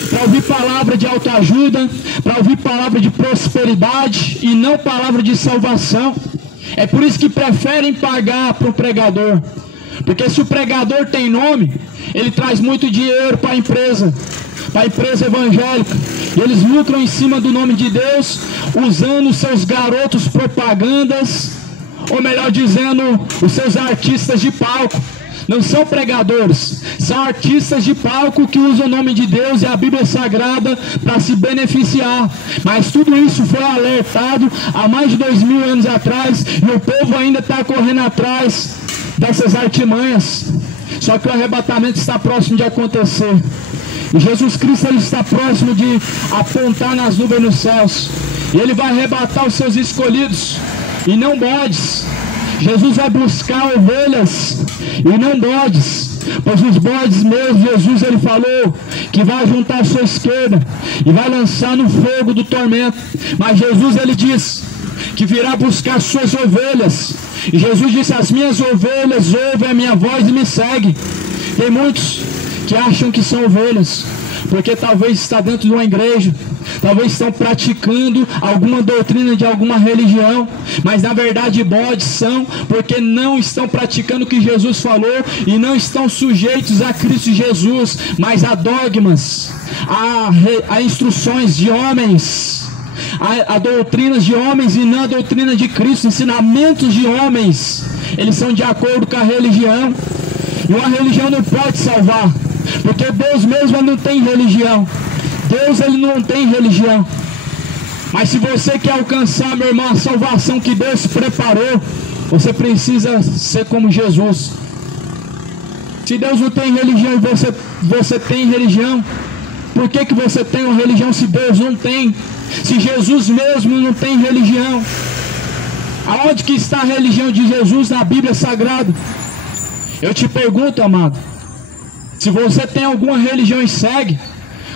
para ouvir palavra de autoajuda, para ouvir palavra de prosperidade e não palavra de salvação. É por isso que preferem pagar para o pregador, porque se o pregador tem nome, ele traz muito dinheiro para a empresa evangélica, e eles lucram em cima do nome de Deus, usando seus garotos propagandas, ou melhor dizendo, os seus artistas de palco. Não são pregadores, são artistas de palco que usam o nome de Deus e a Bíblia Sagrada para se beneficiar. Mas tudo isso foi alertado há mais de 2000 anos atrás, e o povo ainda está correndo atrás dessas artimanhas. Só que o arrebatamento está próximo de acontecer, e Jesus Cristo, ele está próximo de apontar nas nuvens nos céus, e ele vai arrebatar os seus escolhidos e não bodes. Jesus vai buscar ovelhas e não bodes, pois os bodes mesmo, Jesus, ele falou que vai juntar a sua esquerda e vai lançar no fogo do tormento. Mas Jesus, ele diz que virá buscar suas ovelhas, e Jesus disse: as minhas ovelhas ouvem a minha voz e me seguem. Tem muitos que acham que são ovelhas, porque talvez está dentro de uma igreja, talvez estão praticando alguma doutrina de alguma religião, mas na verdade bodes são, porque não estão praticando o que Jesus falou e não estão sujeitos a Cristo Jesus, mas a dogmas, a instruções de homens, a doutrinas de homens e não a doutrina de Cristo, ensinamentos de homens. Eles são de acordo com a religião, e uma religião não pode salvar, porque Deus mesmo não tem religião. Deus, ele não tem religião. Mas se você quer alcançar, meu irmão, a salvação que Deus preparou, você precisa ser como Jesus. Se Deus não tem religião e você tem religião, por que você tem uma religião se Deus não tem? Se Jesus mesmo não tem religião? Aonde que está a religião de Jesus na Bíblia Sagrada? Eu te pergunto, amado, se você tem alguma religião e segue,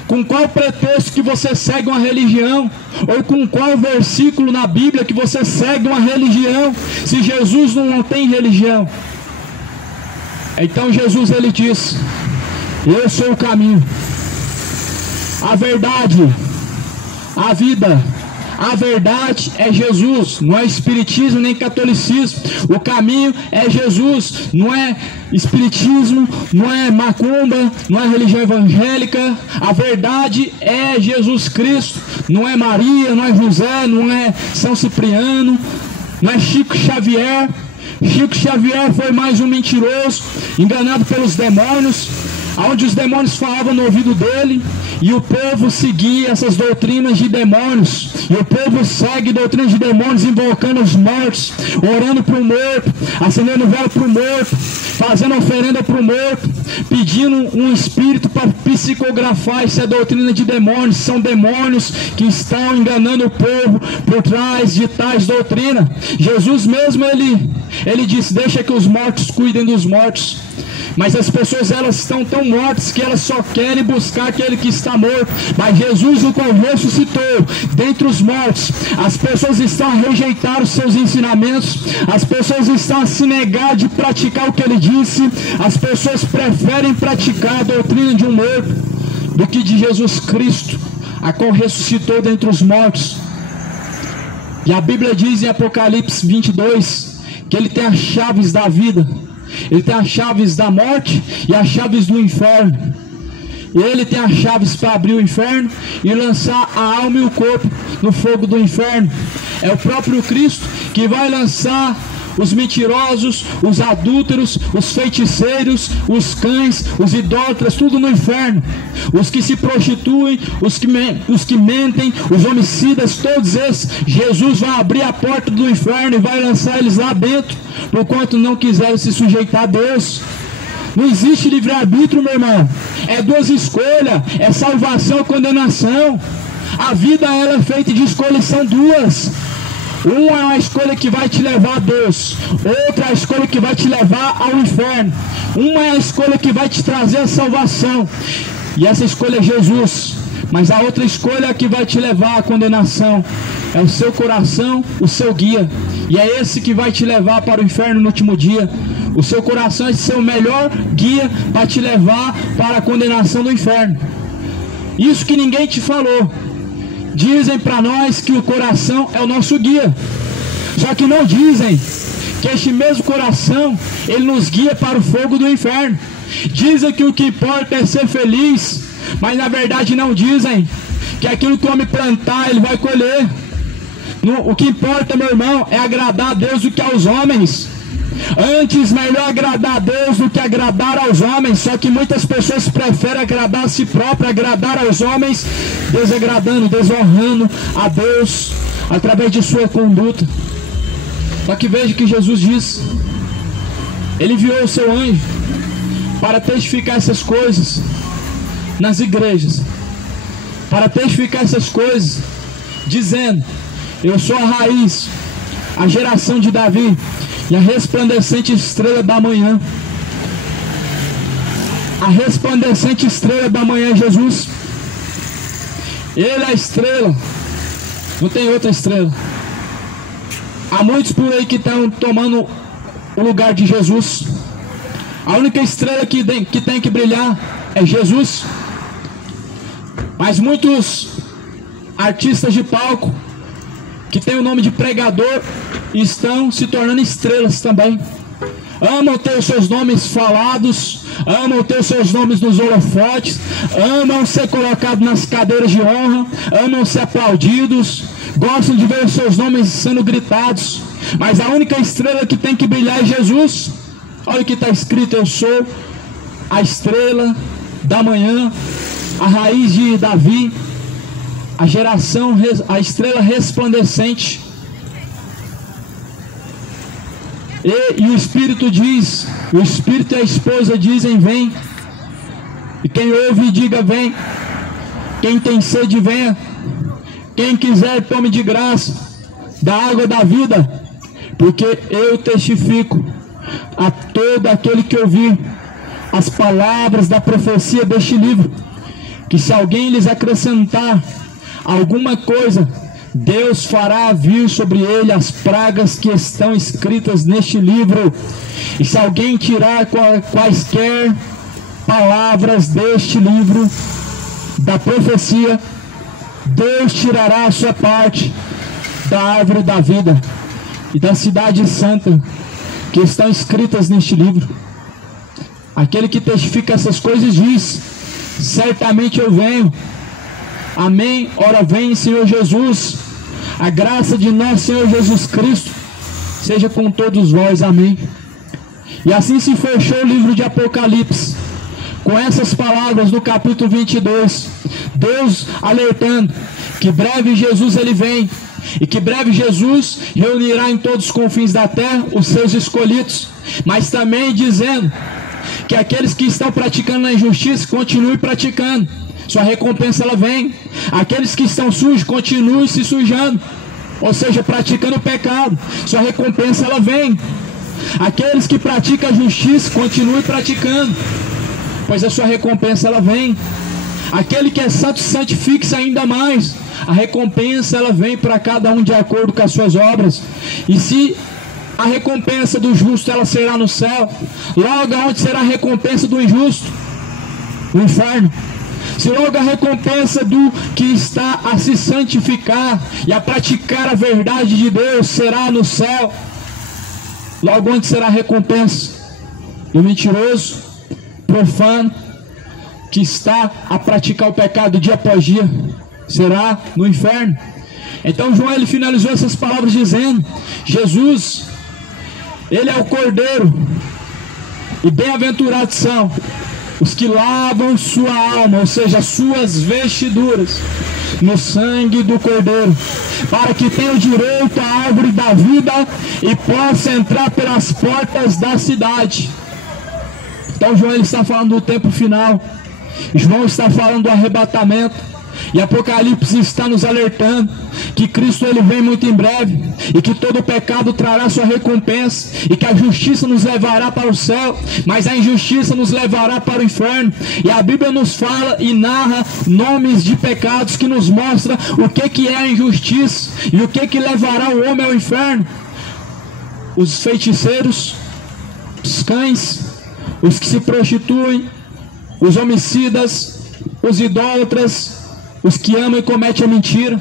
com qual pretexto que você segue uma religião? Ou com qual versículo na Bíblia que você segue uma religião, se Jesus não tem religião? Então Jesus, ele diz: eu sou o caminho, a verdade, a vida. A verdade é Jesus, não é espiritismo nem catolicismo. O caminho é Jesus, não é espiritismo, não é macumba, não é religião evangélica. A verdade é Jesus Cristo, não é Maria, não é José, não é São Cipriano, não é Chico Xavier. Chico Xavier foi mais um mentiroso, enganado pelos demônios, onde os demônios falavam no ouvido dele, e o povo seguia essas doutrinas de demônios, e o povo segue doutrinas de demônios, invocando os mortos, orando para o morto, acendendo vela para o morto, fazendo oferenda para o morto, pedindo um espírito para psicografar. Isso é doutrina de demônios. São demônios que estão enganando o povo por trás de tais doutrinas. Jesus mesmo, ele disse: deixa que os mortos cuidem dos mortos. Mas as pessoas, elas estão tão mortas que elas só querem buscar aquele que está morto. Mas Jesus o ressuscitou dentre os mortos. As pessoas estão a rejeitar os seus ensinamentos, as pessoas estão a se negar de praticar o que ele disse. As pessoas preferem praticar a doutrina de um morto do que de Jesus Cristo, a qual ressuscitou dentre os mortos. E a Bíblia diz em Apocalipse 22 que ele tem as chaves da vida. Ele tem as chaves da morte e as chaves do inferno. Ele tem as chaves para abrir o inferno e lançar a alma e o corpo no fogo do inferno. É o próprio Cristo que vai lançar os mentirosos, os adúlteros, os feiticeiros, os cães, os idólatras, tudo no inferno. Os que se prostituem, os que mentem, os homicidas, todos esses, Jesus vai abrir a porta do inferno e vai lançar eles lá dentro, porquanto não quiserem se sujeitar a Deus. Não existe livre-arbítrio, meu irmão. É duas escolhas, é salvação ou condenação. A vida, ela é feita de escolhas, são duas. Uma é uma escolha que vai te levar a Deus, outra é a escolha que vai te levar ao inferno. Uma é a escolha que vai te trazer a salvação, e essa escolha é Jesus. Mas a outra escolha que vai te levar à condenação é o seu coração, o seu guia. E é esse que vai te levar para o inferno no último dia. O seu coração é seu melhor guia para te levar para a condenação do inferno. Isso que ninguém te falou. Dizem para nós que o coração é o nosso guia. Só que não dizem que este mesmo coração, ele nos guia para o fogo do inferno. Dizem que o que importa é ser feliz, mas na verdade não dizem que aquilo que o homem plantar, ele vai colher. O que importa, meu irmão, é agradar a Deus do que aos homens. Antes, melhor agradar a Deus do que agradar aos homens. Só que muitas pessoas preferem agradar a si próprio, agradar aos homens, desagradando, desonrando a Deus através de sua conduta. Só que veja que Jesus diz: ele enviou o seu anjo para testificar essas coisas nas igrejas, para testificar essas coisas, dizendo: eu sou a raiz, a geração de Davi e a resplandecente estrela da manhã. A resplandecente estrela da manhã é Jesus. Ele é a estrela, não tem outra estrela. Há muitos por aí que estão tomando o lugar de Jesus. A única estrela que tem que brilhar é Jesus. Mas muitos artistas de palco que tem o nome de pregador estão se tornando estrelas também. Amam ter os seus nomes falados, amam ter os seus nomes nos holofotes, amam ser colocados nas cadeiras de honra, amam ser aplaudidos, gostam de ver os seus nomes sendo gritados. Mas a única estrela que tem que brilhar é Jesus. Olha o que está escrito: eu sou a estrela da manhã, a raiz de Davi, a geração, a estrela resplandecente. E o Espírito diz, o Espírito e a esposa dizem: vem. E quem ouve, diga: vem. Quem tem sede, venha. Quem quiser, tome de graça da água da vida. Porque eu testifico a todo aquele que ouvir as palavras da profecia deste livro, que se alguém lhes acrescentar alguma coisa, Deus fará vir sobre ele as pragas que estão escritas neste livro. E se alguém tirar quaisquer palavras deste livro da profecia, Deus tirará a sua parte da árvore da vida e da cidade santa que estão escritas neste livro. Aquele que testifica essas coisas diz: certamente eu venho. Amém. Ora vem, Senhor Jesus. A graça de nosso Senhor Jesus Cristo seja com todos vós. Amém. E assim se fechou o livro de Apocalipse, com essas palavras do capítulo 22. Deus alertando que breve Jesus ele vem, e que breve Jesus reunirá em todos os confins da terra os seus escolhidos, mas também dizendo que aqueles que estão praticando a injustiça continuem praticando, sua recompensa ela vem. Aqueles que estão sujos continuem se sujando, ou seja, praticando o pecado, sua recompensa ela vem. Aqueles que praticam a justiça continuem praticando, pois a sua recompensa ela vem. Aquele que é santo, santifique-se ainda mais, a recompensa ela vem para cada um de acordo com as suas obras. E se a recompensa do justo ela será no céu, logo aonde será a recompensa do injusto? No inferno. Se logo a recompensa do que está a se santificar e a praticar a verdade de Deus será no céu, logo onde será a recompensa do mentiroso, profano, que está a praticar o pecado dia após dia? Será no inferno. Então João ele finalizou essas palavras dizendo: Jesus, ele é o Cordeiro, e bem-aventurados são os que lavam sua alma, ou seja, suas vestiduras, no sangue do Cordeiro, para que tenham direito à árvore da vida e possa entrar pelas portas da cidade. Então João ele está falando do tempo final, João está falando do arrebatamento, e Apocalipse está nos alertando que Cristo ele vem muito em breve, e que todo pecado trará sua recompensa, e que a justiça nos levará para o céu, mas a injustiça nos levará para o inferno. E a Bíblia nos fala e narra nomes de pecados que nos mostra o que é a injustiça e o que levará o homem ao inferno: os feiticeiros, os cães, os que se prostituem, os homicidas, os idólatras, os que amam e cometem a mentira.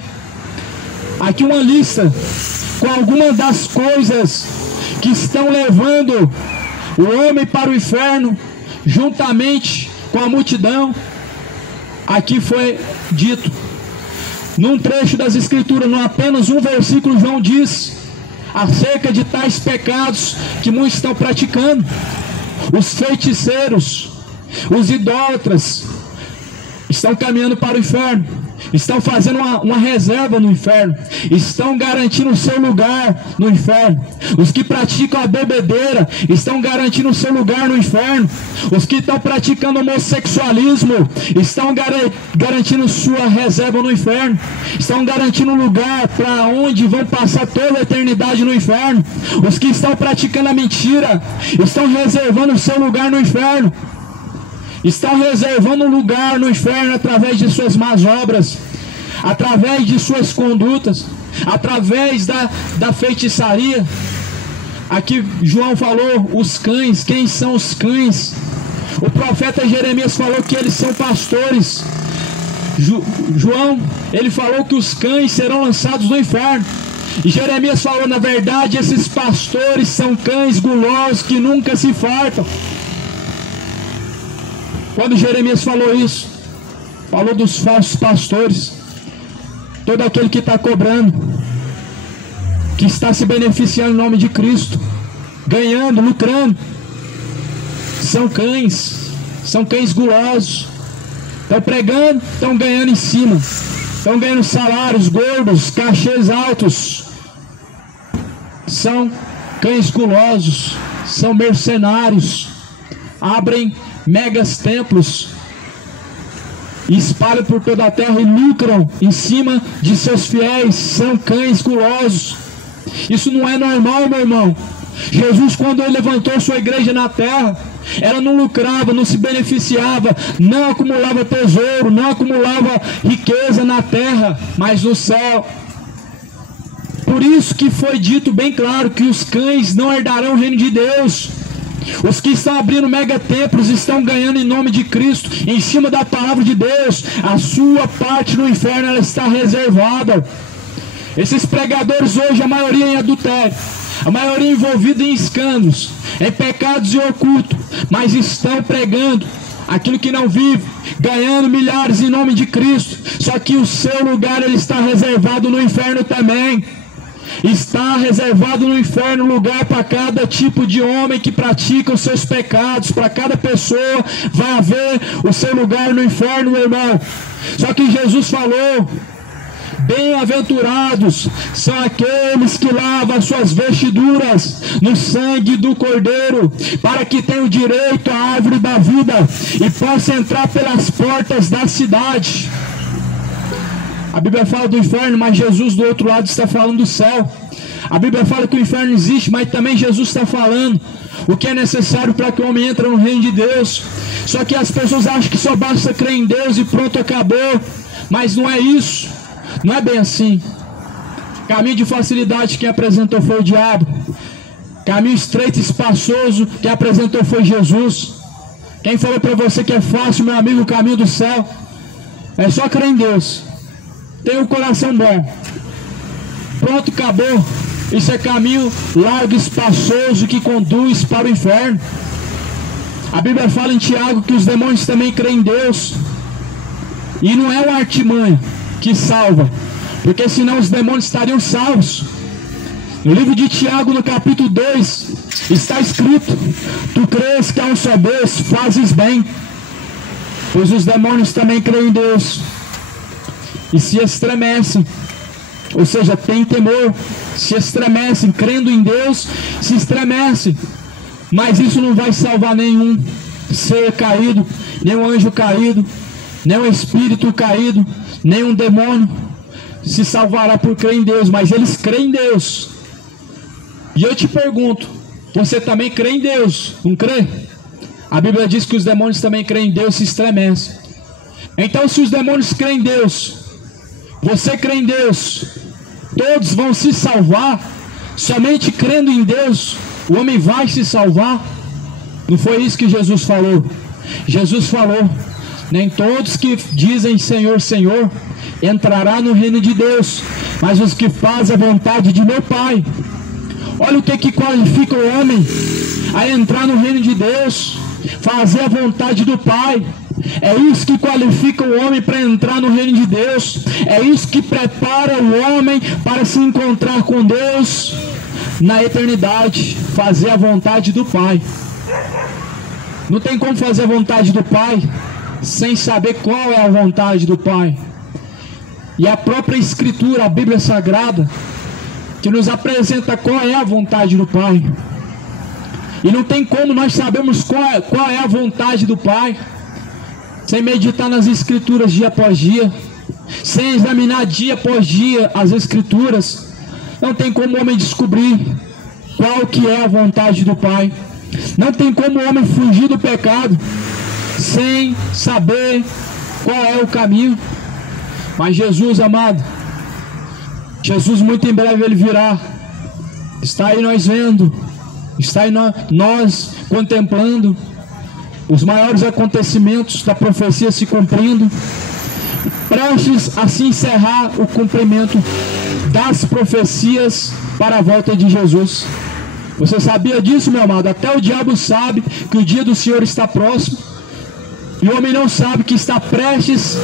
Aqui uma lista com algumas das coisas que estão levando o homem para o inferno, juntamente com a multidão. Aqui foi dito, num trecho das Escrituras, não apenas um versículo, João diz acerca de tais pecados que muitos estão praticando: os feiticeiros, os idólatras estão caminhando para o inferno, estão fazendo uma reserva no inferno, estão garantindo o seu lugar no inferno. Os que praticam a bebedeira estão garantindo o seu lugar no inferno. Os que estão praticando homossexualismo estão garantindo sua reserva no inferno, estão garantindo um lugar para onde vão passar toda a eternidade no inferno. Os que estão praticando a mentira estão reservando o seu lugar no inferno, estão reservando um lugar no inferno através de suas más obras, através de suas condutas, através da feitiçaria. Aqui João falou os cães. Quem são os cães? O profeta Jeremias falou que eles são pastores. João ele falou que os cães serão lançados no inferno. E Jeremias falou: na verdade esses pastores são cães gulosos que nunca se fartam. Quando Jeremias falou isso, falou dos falsos pastores, todo aquele que está cobrando, que está se beneficiando em nome de Cristo, ganhando, lucrando, são cães gulosos, estão pregando, estão ganhando em cima, estão ganhando salários gordos, cachês altos, são cães gulosos, são mercenários, abrem megas templos, espalham por toda a terra e lucram em cima de seus fiéis. São cães gulosos. Isso não é normal, meu irmão. Jesus, quando ele levantou sua igreja na terra, ela não lucrava, não se beneficiava, não acumulava tesouro, não acumulava riqueza na terra, mas no céu. Por isso que foi dito bem claro que os cães não herdarão o reino de Deus. Os que estão abrindo megatemplos estão ganhando em nome de Cristo, em cima da palavra de Deus. A sua parte no inferno ela está reservada. Esses pregadores hoje, a maioria em adultério, a maioria envolvida em escândalos, em pecados e oculto, mas estão pregando aquilo que não vive, ganhando milhares em nome de Cristo. Só que o seu lugar ele está reservado no inferno também. Está reservado no inferno lugar para cada tipo de homem que pratica os seus pecados. Para cada pessoa vai haver o seu lugar no inferno, meu irmão. Só que Jesus falou: bem-aventurados são aqueles que lavam as suas vestiduras no sangue do Cordeiro, para que tenham direito à árvore da vida e possam entrar pelas portas da cidade. A Bíblia fala do inferno, mas Jesus do outro lado está falando do céu. A Bíblia fala que o inferno existe, mas também Jesus está falando o que é necessário para que o homem entre no reino de Deus. Só que as pessoas acham que só basta crer em Deus e pronto, acabou. Mas não é isso. Não é bem assim. Caminho de facilidade quem apresentou foi o diabo. Caminho estreito e espaçoso quem apresentou foi Jesus. Quem falou para você que é fácil, meu amigo, o caminho do céu? É só crer em Deus. Tem um coração bom. Pronto, acabou. Isso é caminho largo e espaçoso que conduz para o inferno. A Bíblia fala em Tiago que os demônios também creem em Deus. E não é uma artimanha que salva, porque senão os demônios estariam salvos. No livro de Tiago, no capítulo 2, está escrito: tu crês que há um só Deus, fazes bem, pois os demônios também creem em Deus e se estremecem, ou seja, têm temor, se estremecem, crendo em Deus, se estremecem. Mas isso não vai salvar nenhum ser caído, nenhum anjo caído, nenhum espírito caído, nenhum demônio se salvará por crer em Deus, mas eles creem em Deus. E eu te pergunto, você também crê em Deus, não crê? A Bíblia diz que os demônios também creem em Deus, se estremecem. Então, se os demônios creem em Deus, você crê em Deus, todos vão se salvar. Somente crendo em Deus o homem vai se salvar. Não foi isso que Jesus falou. Jesus falou: nem todos que dizem Senhor, Senhor entrará no reino de Deus, mas os que fazem a vontade de meu Pai. Olha o que qualifica o homem a entrar no reino de Deus: fazer a vontade do Pai. É isso que qualifica o homem para entrar no reino de Deus. É isso que prepara o homem para se encontrar com Deus na eternidade. Fazer a vontade do Pai. Não tem como fazer a vontade do Pai sem saber qual é a vontade do Pai. E a própria Escritura, a Bíblia Sagrada, que nos apresenta qual é a vontade do Pai. E não tem como nós sabermos qual é a vontade do Pai sem meditar nas Escrituras dia após dia, sem examinar dia após dia as Escrituras. Não tem como o homem descobrir qual que é a vontade do Pai. Não tem como o homem fugir do pecado sem saber qual é o caminho. Mas Jesus, amado, Jesus muito em breve ele virá. Está aí nós vendo, está aí nós contemplando os maiores acontecimentos da profecia se cumprindo, prestes a se encerrar o cumprimento das profecias para a volta de Jesus. Você sabia disso, meu amado? Até o diabo sabe que o dia do Senhor está próximo, e o homem não sabe que está prestes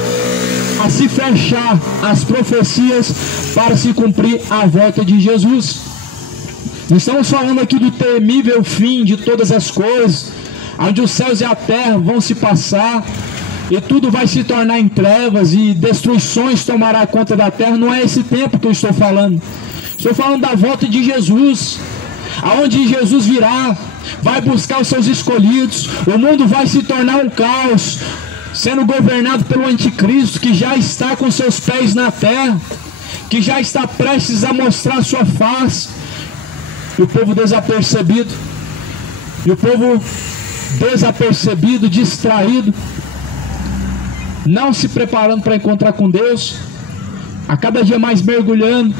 a se fechar as profecias para se cumprir a volta de Jesus. Estamos falando aqui do temível fim de todas as coisas, onde os céus e a terra vão se passar e tudo vai se tornar em trevas e destruições tomará conta da terra. Não é esse tempo que eu estou falando. Estou falando da volta de Jesus, aonde Jesus virá, vai buscar os seus escolhidos. O mundo vai se tornar um caos, sendo governado pelo anticristo, que já está com seus pés na terra, que já está prestes a mostrar sua face. E o povo desapercebido, distraído, não se preparando para encontrar com Deus, a cada dia mais mergulhando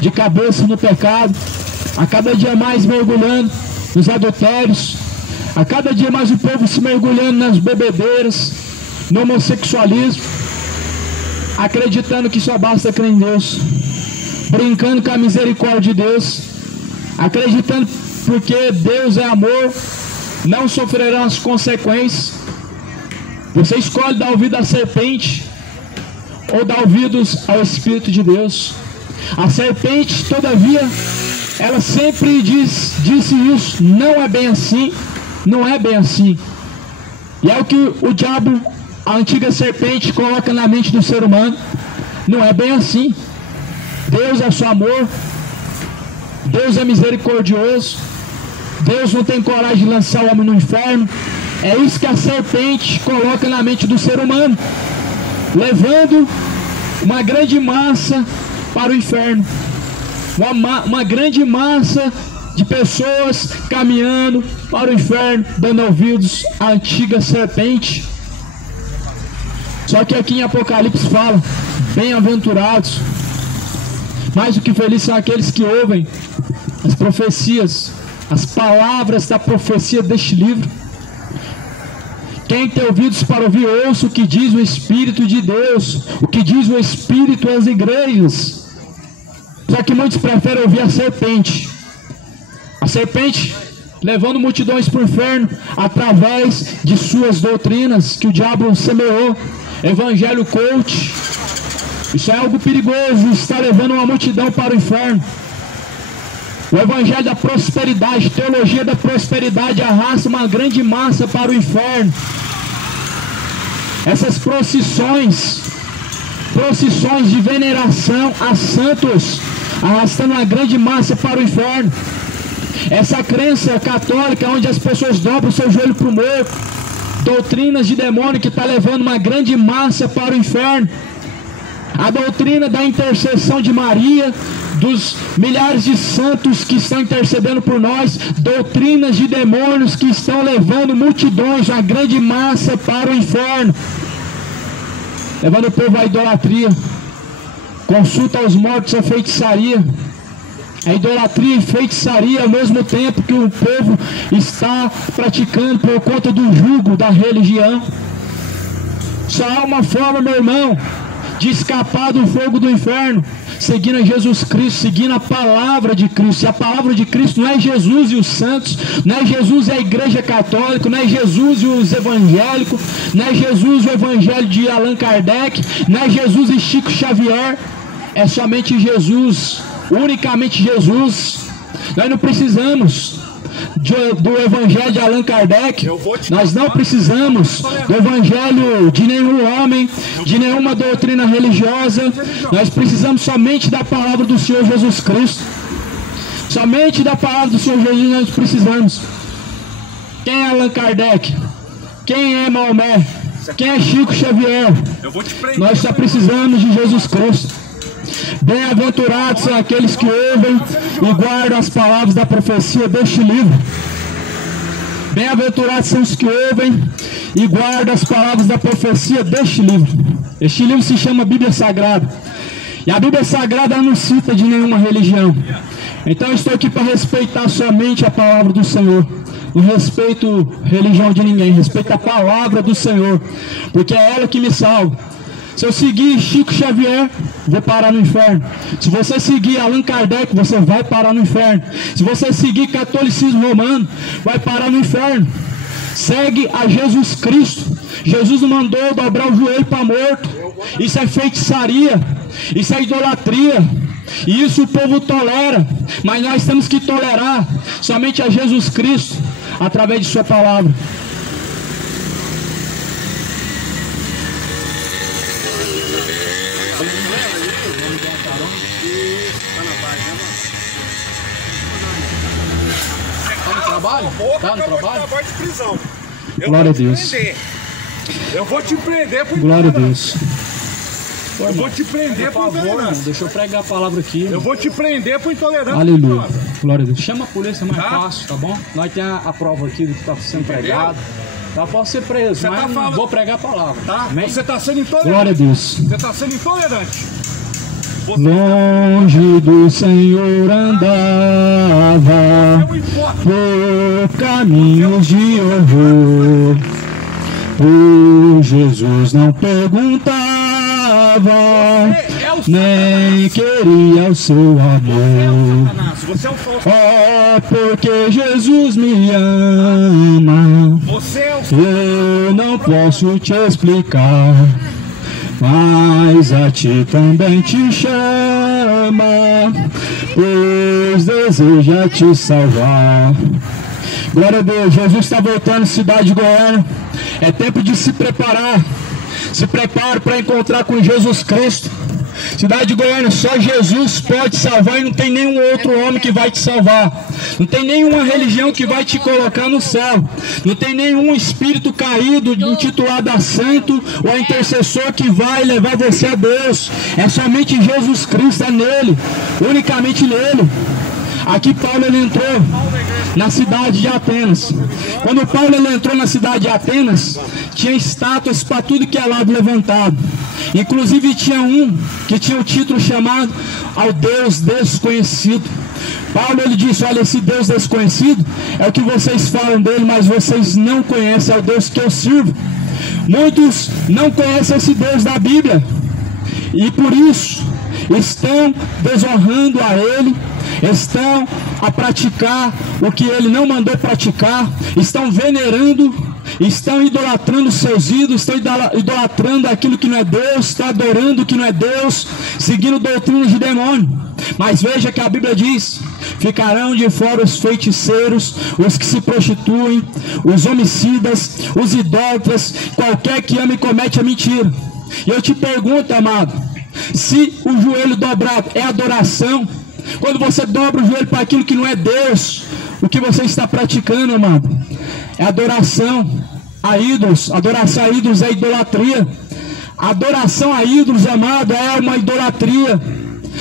de cabeça no pecado, a cada dia mais mergulhando nos adultérios, a cada dia mais o povo se mergulhando nas bebedeiras, no homossexualismo, acreditando que só basta crer em Deus. brincando com a misericórdia de Deus, acreditando porque Deus é amor, não sofrerão as consequências. Você escolhe dar ouvido à serpente ou dar ouvidos ao Espírito de Deus. A serpente, todavia, ela sempre disse isso: não é bem assim, não é bem assim. E é o que o diabo, a antiga serpente, coloca na mente do ser humano: não é bem assim. Deus é só amor, Deus é misericordioso, Deus não tem coragem de lançar o homem no inferno. É isso que a serpente coloca na mente do ser humano, levando uma grande massa para o inferno. Uma grande massa de pessoas caminhando para o inferno, dando ouvidos à antiga serpente. Só que aqui em Apocalipse fala: bem-aventurados, mais do que felizes são aqueles que ouvem as profecias, as palavras da profecia deste livro. Quem tem ouvidos para ouvir, ouça o que diz o Espírito de Deus, o que diz o Espírito às igrejas. Só que muitos preferem ouvir a serpente levando multidões para o inferno através de suas doutrinas que o diabo semeou. Evangelho coach, isso é algo perigoso, está levando uma multidão para o inferno. O evangelho da prosperidade, teologia da prosperidade, arrasta uma grande massa para o inferno. Essas procissões de veneração a santos, arrastando uma grande massa para o inferno. Essa crença católica, onde as pessoas dobram o seu joelho para o morto, doutrinas de demônio que está levando uma grande massa para o inferno. A doutrina da intercessão de Maria, dos milhares de santos que estão intercedendo por nós, doutrinas de demônios que estão levando multidões, uma grande massa para o inferno, levando o povo à idolatria, consulta aos mortos, a feitiçaria. A idolatria e feitiçaria ao mesmo tempo que o povo está praticando por conta do jugo da religião. Só há uma forma, meu irmão, de escapar do fogo do inferno: seguindo a Jesus Cristo, seguindo a palavra de Cristo. E a palavra de Cristo não é Jesus e os santos, não é Jesus e a igreja católica, não é Jesus e os evangélicos, não é Jesus e o evangelho de Allan Kardec, não é Jesus e Chico Xavier. É somente Jesus, unicamente Jesus. Nós não precisamos do evangelho de Allan Kardec, nós não precisamos do evangelho de nenhum homem, de nenhuma doutrina religiosa. Nós precisamos somente da palavra do Senhor Jesus Cristo. Somente da palavra do Senhor Jesus nós precisamos. Quem é Allan Kardec? Quem é Maomé? Quem é Chico Xavier? Nós só precisamos de Jesus Cristo. Bem-aventurados são aqueles que ouvem e guardam as palavras da profecia deste livro. Bem-aventurados são os que ouvem e guardam as palavras da profecia deste livro. Este livro se chama Bíblia Sagrada. E a Bíblia Sagrada não cita de nenhuma religião. Então eu estou aqui para respeitar somente a palavra do Senhor. Não respeito religião de ninguém, respeito a palavra do Senhor, porque é ela que me salva. Se eu seguir Chico Xavier, vou parar no inferno. Se você seguir Allan Kardec, você vai parar no inferno. Se você seguir catolicismo romano, vai parar no inferno. Segue a Jesus Cristo. Jesus não mandou dobrar o joelho para morto. Isso é feitiçaria, isso é idolatria, e isso o povo tolera. Mas nós temos que tolerar somente a Jesus Cristo, através de sua palavra. Tá no trabalho? Glória a Deus. Eu vou te prender por Glória a Deus. Eu vou te prender por intolerância. Deixa eu pregar a palavra aqui. Eu vou te prender por intolerância. Aleluia. Glória a Deus. Chama a polícia mais fácil, tá bom? Nós temos a prova aqui do que está sendo pregado. Tá, posso ser preso, mas tá falando... vou pregar a palavra. Tá? Você está sendo intolerante. Glória a Deus. Você está sendo intolerante. Longe do Senhor andava por caminhos de horror. O Jesus não perguntava nem queria o seu amor. Você é o falso. Oh, porque Jesus me ama. Você é o Eu não posso te explicar, mas a ti também te chama, pois deseja te salvar. Glória a Deus, Jesus está voltando, cidade de Goiânia. É tempo de se preparar. Se prepare para encontrar com Jesus Cristo. Cidade de Goiânia, só Jesus pode salvar e não tem nenhum outro homem que vai te salvar. Não tem nenhuma religião que vai te colocar no céu. Não tem nenhum espírito caído, intitulado a santo ou a intercessor que vai levar você a Deus. É somente Jesus Cristo, é nele, unicamente nele. Aqui Paulo ele entrou na cidade de Atenas. Quando Paulo ele entrou na cidade de Atenas, tinha estátuas para tudo que é lado levantado. Inclusive tinha um que tinha o título chamado ao Deus Desconhecido. Paulo ele disse: olha, esse Deus desconhecido é o que vocês falam dele, mas vocês não conhecem, é o Deus que eu sirvo. Muitos não conhecem esse Deus da Bíblia e por isso estão desonrando a ele, estão a praticar o que ele não mandou praticar, estão venerando, estão idolatrando seus ídolos, estão idolatrando aquilo que não é Deus, estão adorando o que não é Deus, seguindo doutrinas de demônio. Mas veja que a Bíblia diz: ficarão de fora os feiticeiros, os que se prostituem, os homicidas, os idólatras, qualquer que ama e comete a mentira. E eu te pergunto, amado, se o joelho dobrado é adoração, quando você dobra o joelho para aquilo que não é Deus, o que você está praticando, amado, é adoração a ídolos. Adoração a ídolos é idolatria. Adoração a ídolos, amado, é uma idolatria.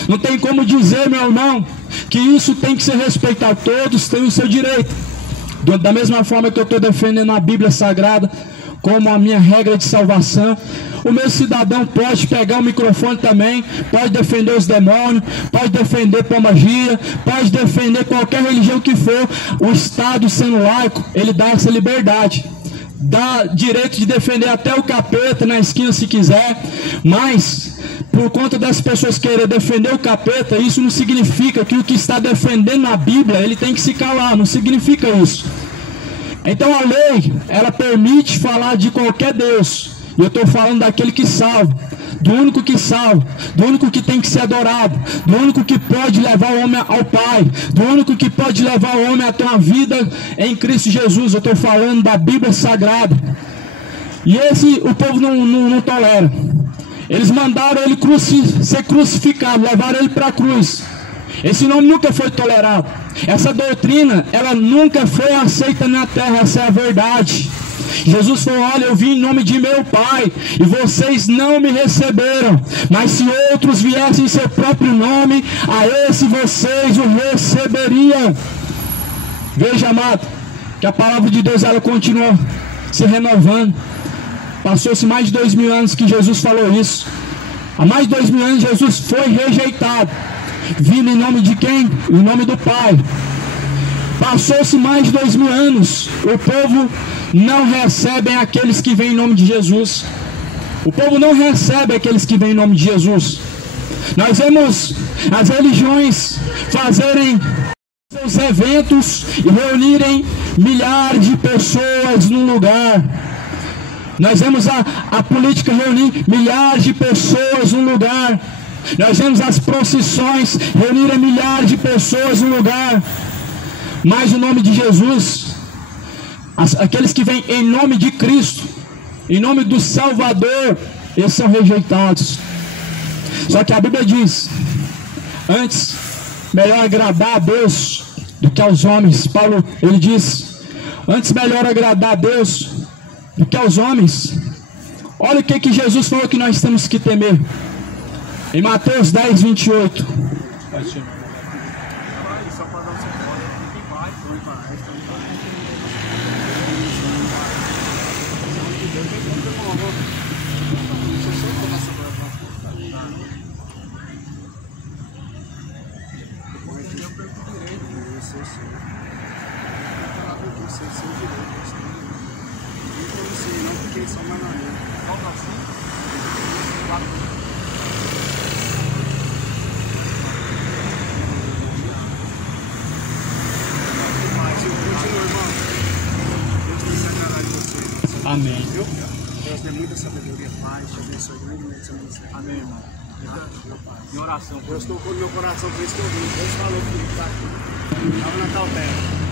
Não tem como dizer, meu irmão, que isso tem que ser respeitado. Todos têm o seu direito. Da mesma forma que eu estou defendendo a Bíblia Sagrada como a minha regra de salvação, o meu cidadão pode pegar o microfone também, pode defender os demônios, pode defender pomagia, pode defender qualquer religião que for. O Estado, sendo laico, ele dá essa liberdade, dá direito de defender até o capeta na esquina se quiser, mas por conta das pessoas querer defender o capeta, isso não significa que o que está defendendo na Bíblia, ele tem que se calar, não significa isso. Então a lei, ela permite falar de qualquer Deus, e eu estou falando daquele que salva, do único que salva, do único que tem que ser adorado, do único que pode levar o homem ao Pai, do único que pode levar o homem a ter uma vida em Cristo Jesus. Eu estou falando da Bíblia Sagrada, e esse o povo não tolera. Eles mandaram ele ser crucificado, levaram ele para a cruz. Esse nome nunca foi tolerado. Essa doutrina, ela nunca foi aceita na terra, essa é a verdade. Jesus falou: olha, eu vim em nome de meu Pai, e vocês não me receberam, mas se outros viessem em seu próprio nome, a esse vocês o receberiam. Veja, amado, que a palavra de Deus, ela continua se renovando. Passou-se mais de 2000 anos que Jesus falou isso. Há mais de 2000 anos Jesus foi rejeitado, vindo em nome de quem? Em nome do Pai. Passou-se mais de 2000 anos, o povo não recebe aqueles que vêm em nome de Jesus. O povo não recebe aqueles que vêm em nome de Jesus. Nós vemos as religiões fazerem seus eventos e reunirem milhares de pessoas num lugar. Nós vemos a política reunir milhares de pessoas num lugar. Nós vemos as procissões reunirem milhares de pessoas num lugar. Mas o nome de Jesus, aqueles que vêm em nome de Cristo, em nome do Salvador, eles são rejeitados. Só que a Bíblia diz: antes, melhor agradar a Deus do que aos homens. Paulo, ele diz: antes melhor agradar a Deus do que aos homens. Olha o que Jesus falou que nós temos que temer. Em Mateus 10, 28. muita sabedoria, paz, te abençoe grandemente essa ministério. Amém, irmão. Em oração. Deus tocou no meu coração, por isso que eu vim. Deus falou comigo, tá aqui. Estava na cautela.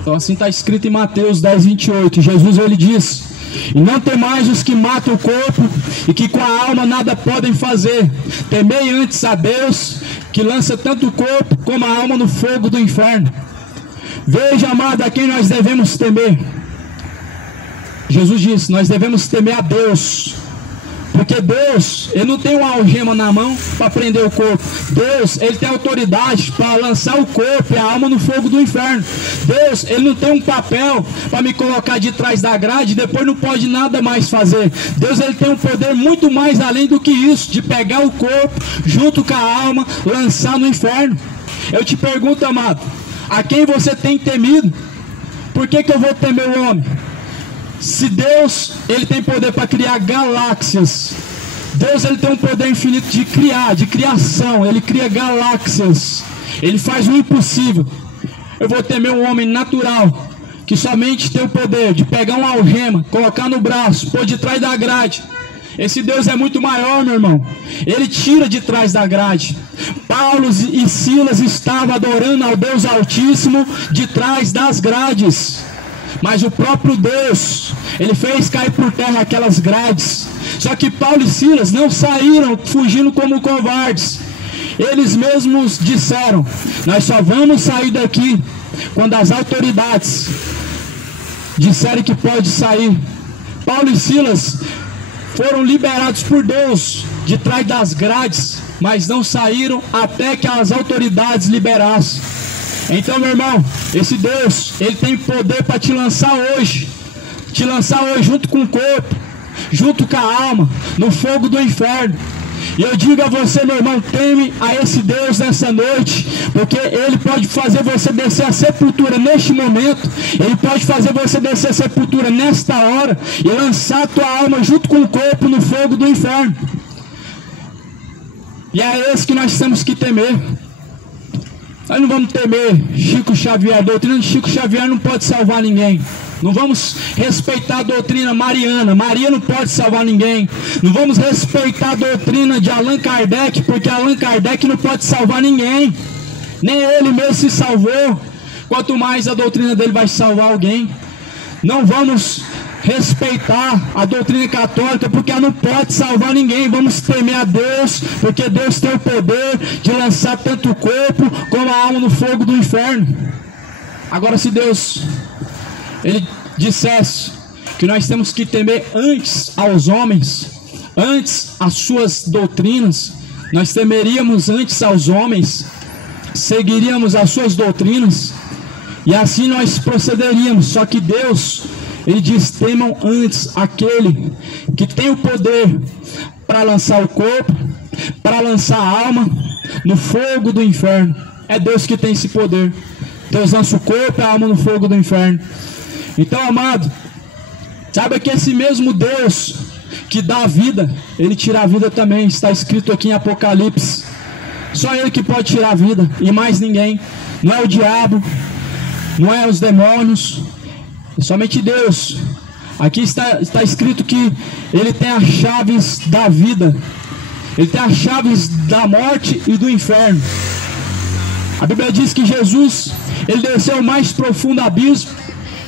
Então assim está escrito em Mateus 10, 28. Jesus ele diz: e não temais os que matam o corpo e que com a alma nada podem fazer. Temei antes a Deus, que lança tanto o corpo como a alma no fogo do inferno. Veja, amado, a quem nós devemos temer. Jesus disse: nós devemos temer a Deus. Porque Deus, Ele não tem uma algema na mão para prender o corpo. Deus, Ele tem autoridade para lançar o corpo e a alma no fogo do inferno. Deus, Ele não tem um papel para me colocar de trás da grade e depois não pode nada mais fazer. Deus, Ele tem um poder muito mais além do que isso, de pegar o corpo junto com a alma, lançar no inferno. Eu te pergunto, amado, a quem você tem temido? Por que eu vou temer o homem? Se Deus, Ele tem poder para criar galáxias. Deus, Ele tem um poder infinito de criar, de criação. Ele cria galáxias. Ele faz o impossível. Eu vou temer um homem natural, que somente tem o poder de pegar uma algema, colocar no braço, pôr de trás da grade. Esse Deus é muito maior, meu irmão. Ele tira de trás da grade. Paulo e Silas estavam adorando ao Deus Altíssimo de trás das grades. Mas o próprio Deus, Ele fez cair por terra aquelas grades. Só que Paulo e Silas não saíram fugindo como covardes. Eles mesmos disseram: nós só vamos sair daqui quando as autoridades disserem que pode sair. Paulo e Silas foram liberados por Deus de trás das grades, mas não saíram até que as autoridades liberassem. Então, meu irmão, esse Deus, Ele tem poder para te lançar hoje junto com o corpo, junto com a alma, no fogo do inferno. E eu digo a você, meu irmão, teme a esse Deus nessa noite, porque Ele pode fazer você descer a sepultura neste momento. Ele pode fazer você descer a sepultura nesta hora e lançar a tua alma junto com o corpo no fogo do inferno. E é esse que nós temos que temer. Nós não vamos temer Chico Xavier. A doutrina de Chico Xavier não pode salvar ninguém. Não vamos respeitar a doutrina mariana. Maria não pode salvar ninguém. Não vamos respeitar a doutrina de Allan Kardec, porque Allan Kardec não pode salvar ninguém. Nem ele mesmo se salvou. Quanto mais a doutrina dele vai salvar alguém. Não vamos respeitar a doutrina católica, porque ela não pode salvar ninguém. Vamos temer a Deus, porque Deus tem o poder de lançar tanto o corpo como a alma no fogo do inferno. Agora, se Deus Ele dissesse que nós temos que temer antes aos homens, antes às suas doutrinas, nós temeríamos antes aos homens, seguiríamos as suas doutrinas, e assim nós procederíamos. Só que Deus, Ele diz: temam antes aquele que tem o poder para lançar o corpo, para lançar a alma no fogo do inferno. É Deus que tem esse poder. Deus lança o corpo e a alma no fogo do inferno. Então, amado, saiba que esse mesmo Deus que dá a vida, Ele tira a vida também. Está escrito aqui em Apocalipse. Só Ele que pode tirar a vida, e mais ninguém. Não é o diabo, não é os demônios, é somente Deus. Aqui está escrito que Ele tem as chaves da vida. Ele tem as chaves da morte e do inferno. A Bíblia diz que Jesus, Ele desceu ao mais profundo abismo.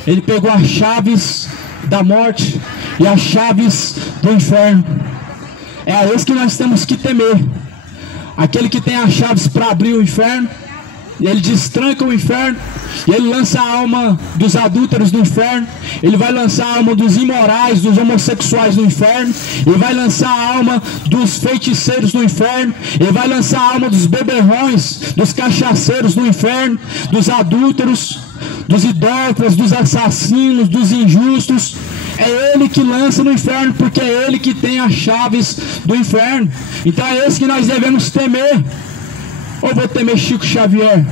Ele pegou as chaves da morte e as chaves do inferno. É a esse que nós temos que temer. Aquele que tem as chaves para abrir o inferno. Ele destranca o inferno, e Ele lança a alma dos adúlteros no inferno. Ele vai lançar a alma dos imorais, dos homossexuais no inferno. Ele vai lançar a alma dos feiticeiros no inferno. Ele vai lançar a alma dos beberrões, dos cachaceiros no inferno, dos adúlteros, dos idólatras, dos assassinos, dos injustos. É Ele que lança no inferno, porque é Ele que tem as chaves do inferno. Então é esse que nós devemos temer. Ou vou temer Chico Xavier?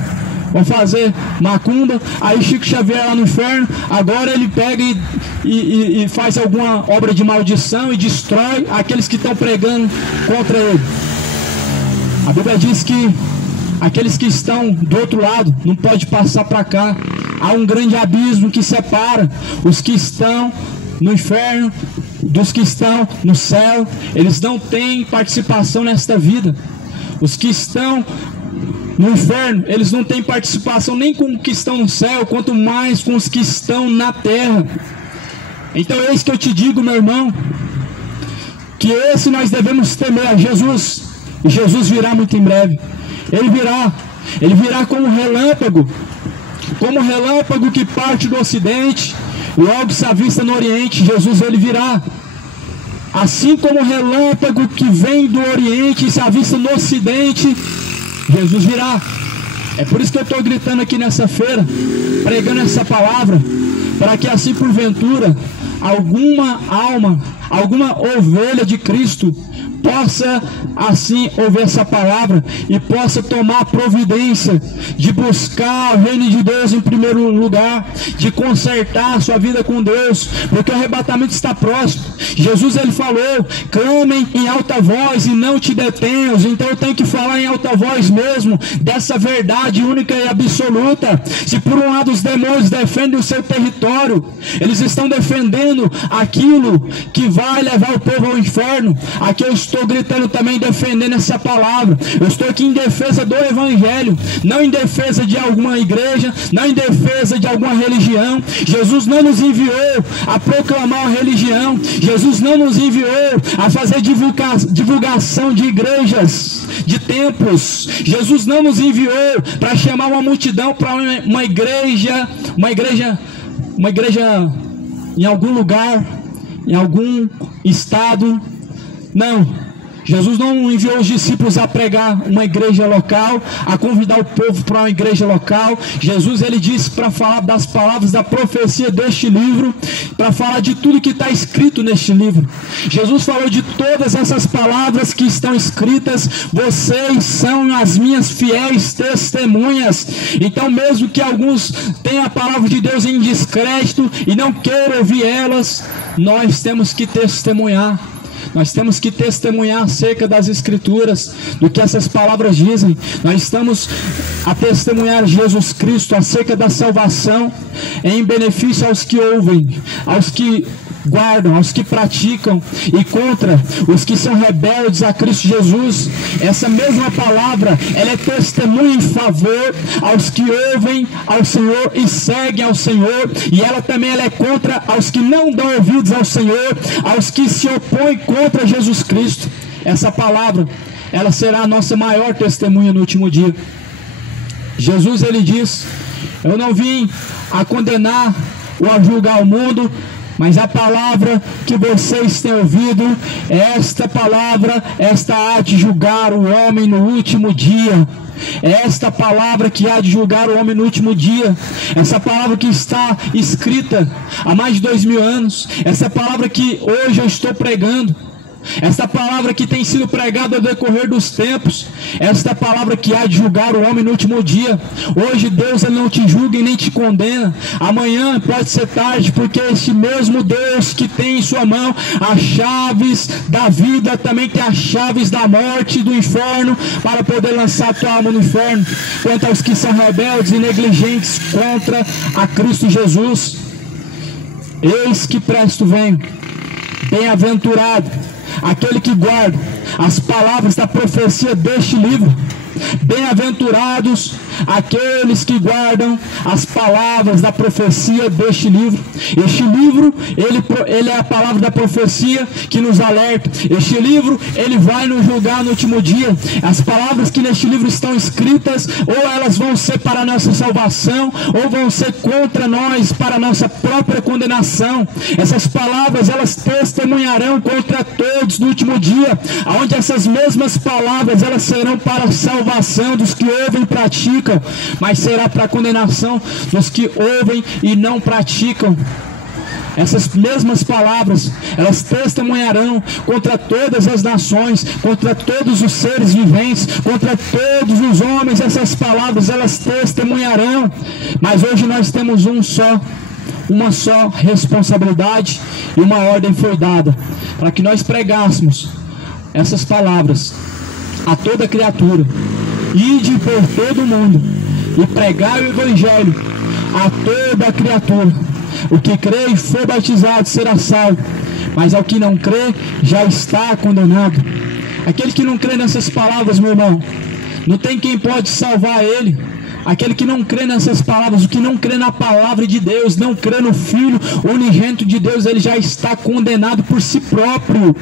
Vou fazer macumba, aí Chico Xavier lá no inferno, agora ele pega e faz alguma obra de maldição e destrói aqueles que estão pregando contra ele. A Bíblia diz que aqueles que estão do outro lado não podem passar para cá. Há um grande abismo que separa os que estão no inferno dos que estão no céu, eles não têm participação nesta vida. Os que estão no inferno, eles não têm participação nem com os que estão no céu, quanto mais com os que estão na terra. Então é isso que eu te digo, meu irmão, que esse nós devemos temer a Jesus. E Jesus virá muito em breve. Ele virá como um relâmpago que parte do ocidente, logo se avista no oriente. Jesus, ele virá assim como o relâmpago que vem do oriente e se avista no ocidente. Jesus virá. É por isso que eu estou gritando aqui nessa feira, pregando essa palavra, para que assim porventura alguma alma, alguma ovelha de Cristo possa assim ouvir essa palavra e possa tomar providência de buscar o reino de Deus em primeiro lugar, de consertar a sua vida com Deus, porque o arrebatamento está próximo. Jesus, ele falou: clamem em alta voz e não te detenham. Então eu tenho que falar em alta voz mesmo dessa verdade única e absoluta. Se por um lado os demônios defendem o seu território, eles estão defendendo aquilo que vai levar o povo ao inferno. Aqui eu estou gritando também, defendendo essa palavra. Eu estou aqui em defesa do evangelho, não em defesa de alguma igreja, não em defesa de alguma religião. Jesus não nos enviou a proclamar uma religião. Jesus não nos enviou a fazer divulgação de igrejas, de templos. Jesus não nos enviou para chamar uma multidão para uma igreja em algum lugar, em algum estado. Não. Jesus não enviou os discípulos a pregar uma igreja local, a convidar o povo para uma igreja local. Jesus, ele disse para falar das palavras da profecia deste livro, para falar de tudo que está escrito neste livro. Jesus falou de todas essas palavras que estão escritas. Vocês são as minhas fiéis testemunhas. Então, mesmo que alguns tenham a palavra de Deus em descrédito e não queiram ouvir elas, nós temos que testemunhar. Nós temos que testemunhar acerca das Escrituras, do que essas palavras dizem. Nós estamos a testemunhar Jesus Cristo acerca da salvação, em benefício aos que ouvem, aos que guardam, aos que praticam, e contra os que são rebeldes a Cristo Jesus. Essa mesma palavra, ela é testemunha em favor aos que ouvem ao Senhor e seguem ao Senhor, e ela também ela é contra aos que não dão ouvidos ao Senhor, aos que se opõem contra Jesus Cristo. Essa palavra, ela será a nossa maior testemunha no último dia. Jesus, ele diz: eu não vim a condenar ou a julgar o mundo, mas a palavra que vocês têm ouvido, esta palavra, esta há de julgar o homem no último dia. Esta palavra que há de julgar o homem no último dia. Essa palavra que está escrita há mais de 2000 anos. Essa palavra que hoje eu estou pregando. Esta palavra que tem sido pregada ao decorrer dos tempos. Esta palavra que há de julgar o homem no último dia. Hoje Deus, ele não te julga e nem te condena. Amanhã pode ser tarde, porque este mesmo Deus que tem em sua mão as chaves da vida, também tem as chaves da morte e do inferno, para poder lançar a tua alma no inferno. Quanto aos que são rebeldes e negligentes contra a Cristo Jesus, eis que presto venho. Bem-aventurado aquele que guarda as palavras da profecia deste livro. Bem-aventurados aqueles que guardam as palavras da profecia deste livro. Este livro, ele é a palavra da profecia que nos alerta. Este livro, ele vai nos julgar no último dia. As palavras que neste livro estão escritas, ou elas vão ser para a nossa salvação, ou vão ser contra nós, para a nossa própria condenação. Essas palavras, elas testemunharão contra todos no último dia, onde essas mesmas palavras, elas serão para a salvação dos que ouvem e praticam, mas será para a condenação dos que ouvem e não praticam. Essas mesmas palavras, elas testemunharão contra todas as nações, contra todos os seres viventes, contra todos os homens. Essas palavras, elas testemunharão. Mas hoje nós temos uma só responsabilidade, e uma ordem foi dada para que nós pregássemos essas palavras a toda criatura. Ide por todo o mundo e pregai o evangelho a toda criatura. O que crê e for batizado será salvo, mas ao que não crê já está condenado. Aquele que não crê nessas palavras, meu irmão, não tem quem pode salvar ele. Aquele que não crê nessas palavras, o que não crê na palavra de Deus, não crê no Filho unigênito de Deus, ele já está condenado por si próprio.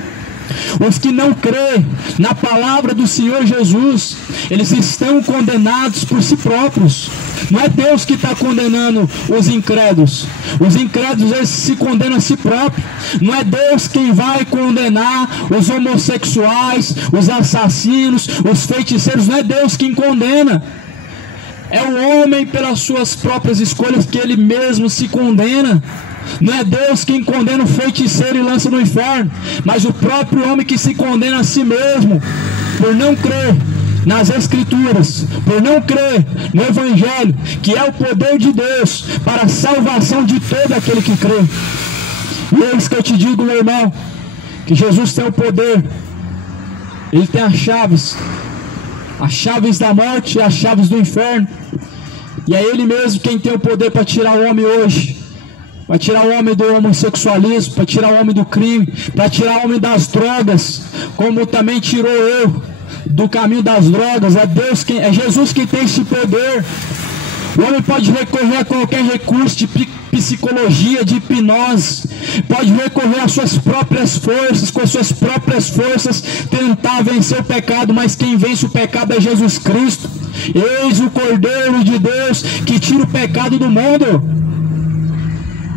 Os que não crêem na palavra do Senhor Jesus, eles estão condenados por si próprios. Não é Deus que está condenando os incrédulos. Os incrédulos, eles se condenam a si próprios. Não é Deus quem vai condenar os homossexuais, os assassinos, os feiticeiros. Não é Deus quem condena. É o homem pelas suas próprias escolhas que ele mesmo se condena. Não é Deus quem condena o feiticeiro e lança no inferno, mas o próprio homem que se condena a si mesmo, por não crer nas Escrituras, por não crer no Evangelho, que é o poder de Deus para a salvação de todo aquele que crê. E é isso que eu te digo, meu irmão, que Jesus tem o poder, Ele tem as chaves da morte e as chaves do inferno, e é Ele mesmo quem tem o poder para tirar o homem hoje. Para tirar o homem do homossexualismo, para tirar o homem do crime, para tirar o homem das drogas, como também tirou eu do caminho das drogas. É Jesus quem tem esse poder. O homem pode recorrer a qualquer recurso de psicologia, de hipnose, pode recorrer às suas próprias forças, com as suas próprias forças tentar vencer o pecado, mas quem vence o pecado é Jesus Cristo. Eis o Cordeiro de Deus que tira o pecado do mundo.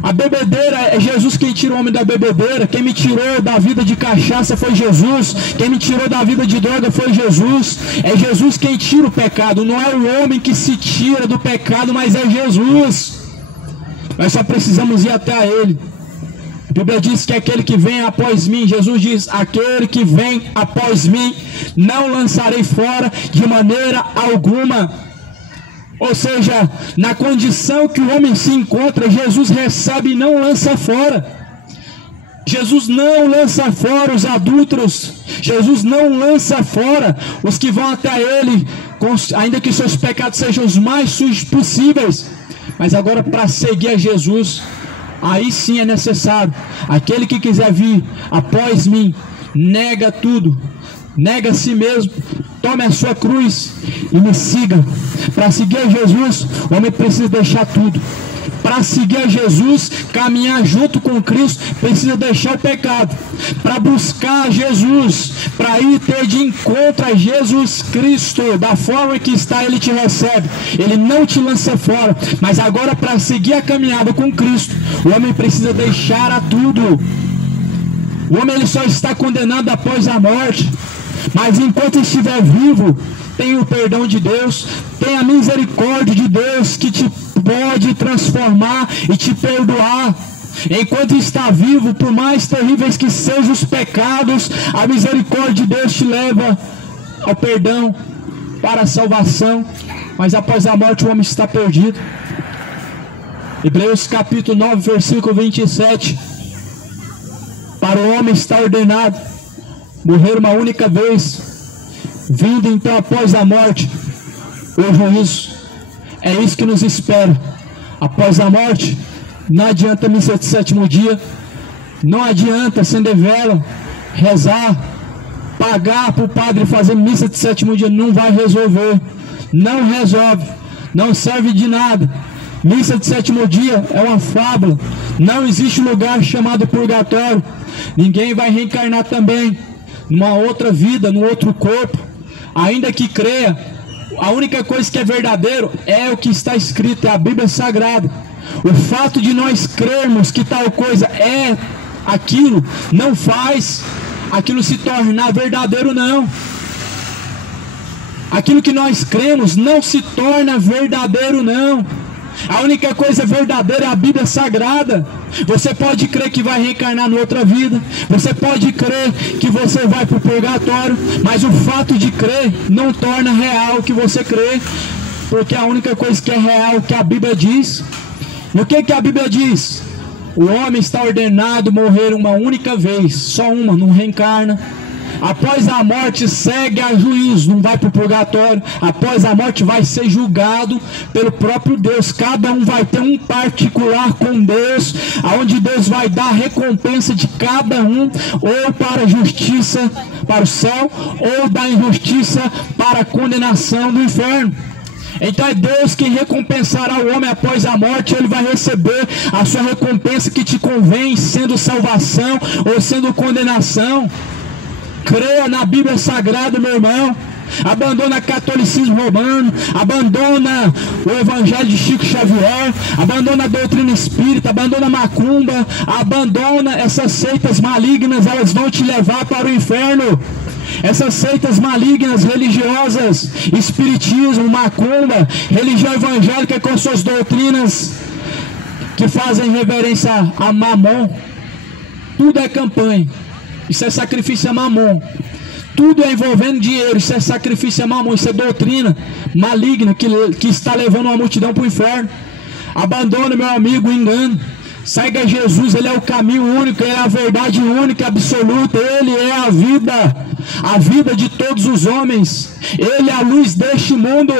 A bebedeira, é Jesus quem tira o homem da bebedeira. Quem me tirou da vida de cachaça foi Jesus. Quem me tirou da vida de droga foi Jesus. É Jesus quem tira o pecado. Não é o homem que se tira do pecado, mas é Jesus. Nós só precisamos ir até Ele. A Bíblia diz que aquele que vem após mim, Jesus diz, aquele que vem após mim, não lançarei fora de maneira alguma. Ou seja, na condição que o homem se encontra, Jesus recebe e não lança fora. Jesus não lança fora os adúlteros. Jesus não lança fora os que vão até Ele, ainda que seus pecados sejam os mais sujos possíveis. Mas agora, para seguir a Jesus, aí sim é necessário. Aquele que quiser vir após mim, nega tudo, nega a si mesmo, tome a sua cruz e me siga. Para seguir a Jesus, o homem precisa deixar tudo. Para seguir a Jesus, caminhar junto com Cristo, precisa deixar o pecado. Para buscar Jesus, para ir ter de encontro a Jesus Cristo, da forma que está, Ele te recebe. Ele não te lança fora. Mas agora, para seguir a caminhada com Cristo, o homem precisa deixar a tudo. O homem ele só está condenado após a morte. Mas enquanto estiver vivo, tem o perdão de Deus, tem a misericórdia de Deus que te pode transformar e te perdoar. Enquanto está vivo, por mais terríveis que sejam os pecados, a misericórdia de Deus te leva ao perdão, para a salvação. Mas após a morte o homem está perdido. Hebreus capítulo 9, versículo 27. Para o homem está ordenado morrer uma única vez, vindo então após a morte o juízo. É isso que nos espera. Após a morte, não adianta missa de sétimo dia, não adianta acender vela, rezar, pagar para o padre fazer missa de sétimo dia, não vai resolver, não resolve, não serve de nada. Missa de sétimo dia é uma fábula, não existe lugar chamado purgatório, ninguém vai reencarnar também numa outra vida, num outro corpo, ainda que creia. A única coisa que é verdadeiro é o que está escrito, é a Bíblia Sagrada. O fato de nós crermos que tal coisa é aquilo, não faz aquilo se tornar verdadeiro, não. Aquilo que nós cremos não se torna verdadeiro, não. A única coisa verdadeira é a Bíblia Sagrada. Você pode crer que vai reencarnar em outra vida, você pode crer que você vai para o purgatório, mas o fato de crer não torna real o que você crê, porque a única coisa que é real é o que a Bíblia diz. E o que a Bíblia diz? O homem está ordenado a morrer uma única vez, só uma, não reencarna. Após a morte segue a juízo, não vai para o purgatório. Após a morte vai ser julgado pelo próprio Deus. Cada um vai ter um particular com Deus, aonde Deus vai dar a recompensa de cada um, ou para a justiça, para o céu, ou da injustiça para a condenação do inferno. Então é Deus quem recompensará o homem após a morte. Ele vai receber a sua recompensa que te convém, sendo salvação ou sendo condenação. Creia na Bíblia Sagrada, meu irmão. Abandona o catolicismo romano, abandona o evangelho de Chico Xavier, abandona a doutrina espírita, abandona a macumba, abandona essas seitas malignas. Elas vão te levar para o inferno. Essas seitas malignas, religiosas, espiritismo, macumba, religião evangélica com suas doutrinas que fazem reverência a Mamon, tudo é campanha, isso é sacrifício a Mamon. Tudo é envolvendo dinheiro, isso é sacrifício a Mamon, isso é doutrina maligna que está levando uma multidão para o inferno. Abandona, meu amigo, o engano. Segue Jesus, Ele é o caminho único, Ele é a verdade única, absoluta. Ele é a vida de todos os homens. Ele é a luz deste mundo.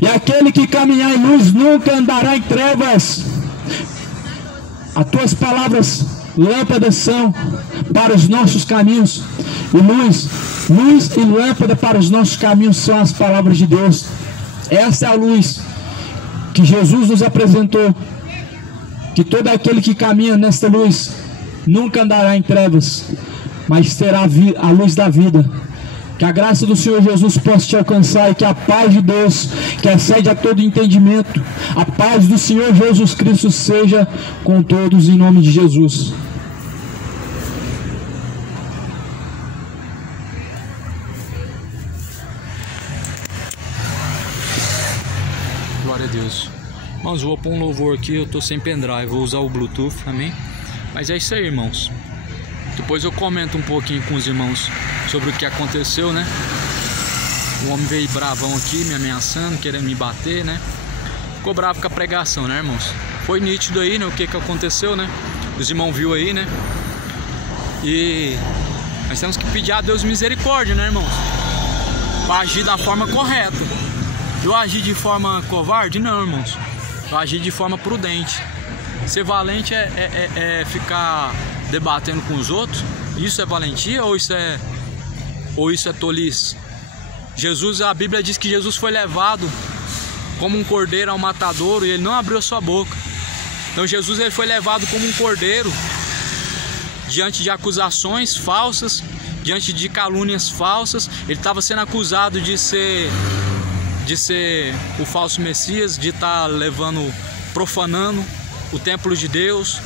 E aquele que caminhar em luz nunca andará em trevas. As tuas palavras, lâmpadas são para os nossos caminhos. E luz e lâmpada para os nossos caminhos são as palavras de Deus. Essa é a luz que Jesus nos apresentou. Que todo aquele que caminha nesta luz nunca andará em trevas, mas terá a luz da vida. Que a graça do Senhor Jesus possa te alcançar e que a paz de Deus, que excede a todo entendimento, a paz do Senhor Jesus Cristo seja com todos em nome de Jesus. Glória a Deus. Irmãos, vou pôr um louvor aqui, eu tô sem pendrive, vou usar o Bluetooth, amém? Mas é isso aí, irmãos. Depois eu comento um pouquinho com os irmãos sobre o que aconteceu, né? O homem veio bravão aqui, me ameaçando, querendo me bater, né? Ficou bravo com a pregação, né, irmãos? Foi nítido aí, né, o que aconteceu, né? Os irmãos viram aí, né? E nós temos que pedir a Deus misericórdia, né, irmãos? Para agir da forma correta. Eu agi de forma covarde? Não, irmãos. Eu agi de forma prudente. Ser valente é ficar debatendo com os outros? Isso é valentia ou isso é tolice? Jesus, a Bíblia diz que Jesus foi levado como um cordeiro ao matadouro e ele não abriu a sua boca. Então Jesus, ele foi levado como um cordeiro diante de acusações falsas, diante de calúnias falsas. Ele estava sendo acusado de ser o falso Messias, de estar profanando o templo de Deus,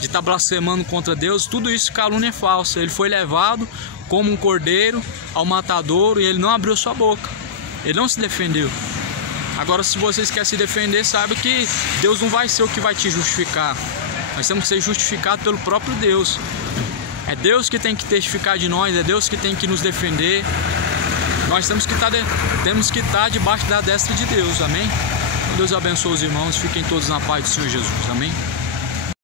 de estar blasfemando contra Deus. Tudo isso calúnia falsa. Ele foi levado como um cordeiro ao matadouro e ele não abriu sua boca, ele não se defendeu. Agora, se vocês querem se defender, saiba que Deus não vai ser o que vai te justificar. Nós temos que ser justificados pelo próprio Deus. É Deus que tem que testificar de nós, é Deus que tem que nos defender. Nós temos que estar debaixo da destra de Deus, amém? Deus abençoe os irmãos, fiquem todos na paz do Senhor Jesus, amém?